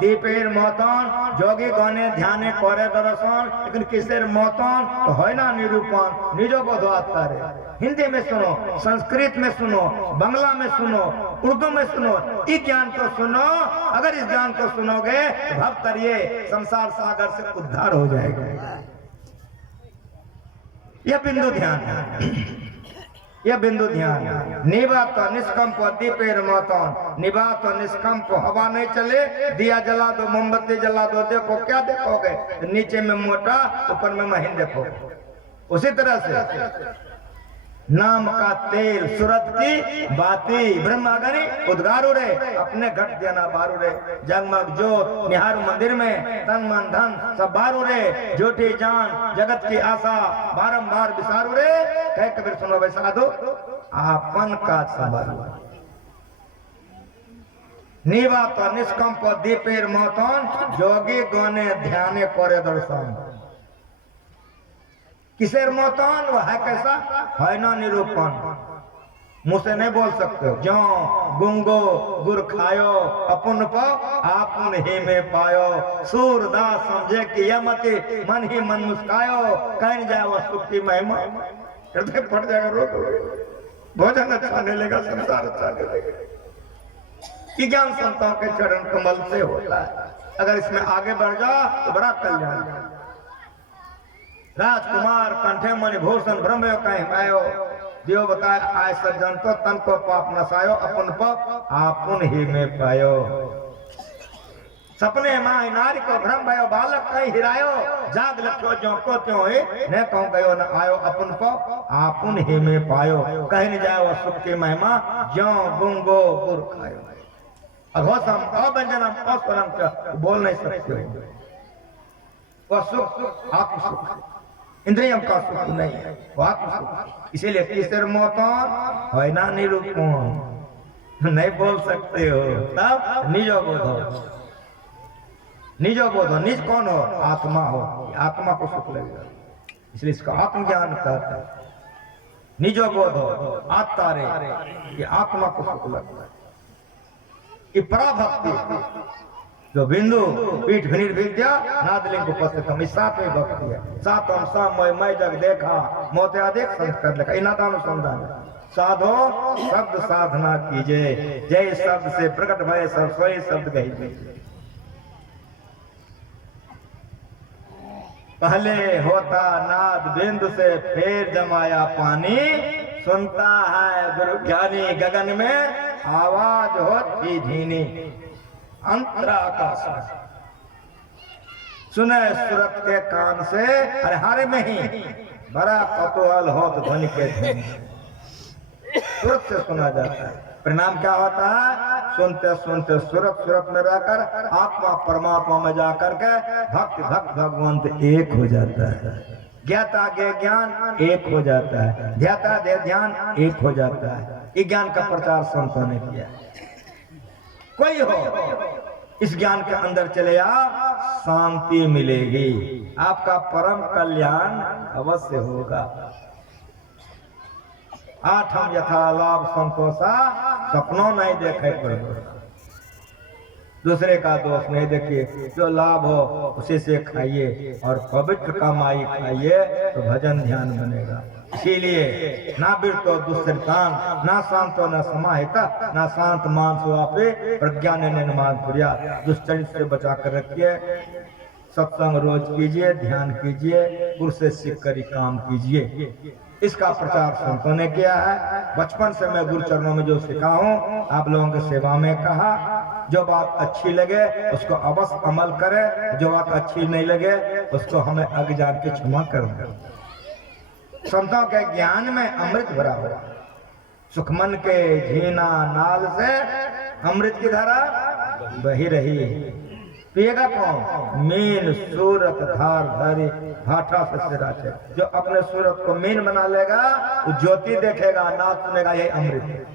दीपेर मतन, जोगी गणे ध्याने करे दर्शन। लेकिन किसेर मतन तो है ना निरूपण, निजो बोधवात्तारे। हिंदी में सुनो, संस्कृत में सुनो, बांग्ला में सुनो, उर्दू में सुनो, इस ज्ञान को सुनो। अगर इस ज्ञान को सुनोगे तो भव करिए, संसार सागर से उद्धार हो जाएगा। यह बिंदु ध्यान है। ये बिंदु ध्यान। निवात निष्कंप दीपेर मतन, निवात निष्कंप, हवा नहीं चले, दिया जला दो, मोमबत्ती जला दो, देखो क्या देखोगे, नीचे में मोटा, ऊपर में महीन देखो। उसी तरह से नाम का तेल सूरत की बाती ब्रह्मागनी उद्गारू रे, अपने घट देना बारू रे, जगमग जोत निहार मंदिर में, तन मन धन सब बारू रे, झूठी जान जगत की आशा बारंबार विसारू रे। कह कबीर सुनो भाई साधु, आपन का संभालो। निवात निष्कंप दीपेर मतन, जोगी गणे ध्याने करे दर्शन। किसेर मतन वो है कैसा है ना निरूपण, मुंह से नहीं बोल सकते। जो गुंगो गुर खायो, अपुन पाओ आपुन ही में पायो, सूरदास समझे कि यमति मन ही मन मुस्कायो, कह जाए वो सुख की महिमा, हृदय फट जाएगा रोग, भोजन अच्छा नहीं लेगा, संसार अच्छा नहीं लेगा। कि ज्ञान संतों के चरण कमल से होता है, अगर इसमें आगे बढ़ जाओ तो बड़ा कल्याण। राजकुमार कंठे मणि भूषण ब्रह्म कहीं पायो, दियो बताए आय सज्जन तो तन को पाप नसायो, अपन पाप आपुन ही में पायो। सपने माय नारी को भ्रम भयो, बालक कहीं हिरायो, जाग लखो जो को त्यों है, न कहूं गयो न आयो, अपन पाप आपुन ही में पायो। कहीं न जाओ सुख की महिमा, ज्यों गुंगो गुर खायो। अघोषम अव्यंजनम अस्वरम, बोल नहीं सकते, वह सुख आत्म सुख, इंद्रियम का सुख नहीं है, वो आत्म सुख। इसीलिए तीसर मोतन है ना निरूपण, नहीं बोल सकते हो, तब निजो बोधो। निजो बोधो, निज कौन हो? आत्मा हो, आत्मा को सुख लगेगा, इसलिए इसका आत्मज्ञान कहते हैं। निजो बोधो आत्मा रे, ये आत्मा को सुख लगता है। ये पराभक्ति जो बिंदु पीठ विनीर विद्या नादलिंग उपस्थितम, इस सात में भक्ति है। सातम साम मैं जग देखा मोते आदेख संस्कार लिखा, इनादानुसंधान। साधो शब्द साधना कीजिए, जय शब्द से प्रकट भय सब सोई शब्द कही। पहले होता नाद बिंदु से, फिर जमाया पानी, सुनता है गुरु ज्ञानी गगन में, आवाज होती धीनी अंतराकाश। सुने सूरत के कान से, अरे हारे में ही बड़ा कौतूहल हो तो ध्वनि के धुन सूरत से सुना जाता है। परिणाम क्या होता है? सुनते सुनते सूरत सूरत में रहकर आत्मा परमात्मा में जाकर के भक्त भक्त भगवंत एक हो जाता है। ज्ञाता ज्ञ ज्ञान एक हो जाता है, ध्याता दे ध्यान एक हो जाता है। ये ज्ञान का प्रचार संतों ने किया। कोई हो इस ज्ञान के अंदर चले आओ, शांति मिलेगी, आपका परम कल्याण अवश्य होगा। आठम यथा लाभ संतोषा, सपनों नहीं देखे पर दूसरे का दोष नहीं देखिए, जो लाभ हो उसी से खाइए और पवित्र कमाई खाइए तो भजन ध्यान बनेगा। इसीलिए ना बिरतो दुष्चरितान, ना शांतो न समाहिता, ना शांत मानसो आपे प्रज्ञा ने निर्माण पुरिया। दुष्चरित से बचा कर रखिए, सत्संग रोज कीजिए, ध्यान कीजिए, गुरु से सीख कर काम कीजिए। इसका प्रचार संतों ने किया है। बचपन से मैं गुरु चरणों में जो सीखा हूँ, आप लोगों की सेवा में कहा, जो बात अच्छी लगे उसको अवश्य अमल करें, जो बात अच्छी नहीं लगे उसको हमें आगे जान के क्षमा कर दें। संतों के ज्ञान में अमृत भरा हुआ, सुखमन के झीना नाल से अमृत की धारा बही रही। पिएगा कौन? मीन सूरत धार धारी भाठा से सिराचे। जो अपने सूरत को मीन बना लेगा वो ज्योति देखेगा, ना सुनेगा, यही अमृत।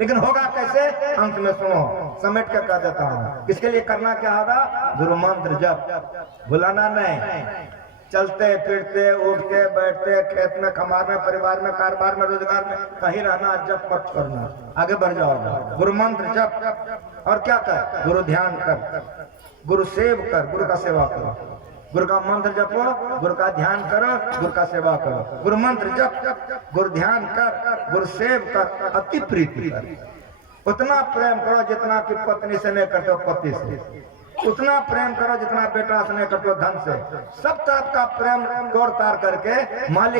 लेकिन होगा कैसे? अंत में सुनो, समेट कर कह देता हूँ। इसके लिए करना क्या होगा? गुरु मंत्र जप, भुलाना नहीं। चलते फिरते उठते बैठते, खेत में खमार में, परिवार में, कारोबार में, रोजगार में, कहीं रहना जप मत करना, आगे बढ़ जाओ। गुरु मंत्र जप और क्या कर? गुरु ध्यान कर, गुरु सेव कर, गुरु का सेवा करो। गुरु का मंत्र जपो, गुरु का ध्यान करो, गुरु का सेवा करो। गुरु मंत्र जप, गुरु ध्यान कर, गुरु सेव कर, अति प्रीति कर। उतना प्रेम करो जितना कि पत्नी से नहीं करते हो पति से, उतना प्रेम करो जितना बेटा से नहीं करते हो धन से। सब तरफ का प्रेम तोड़ तार करके मालिक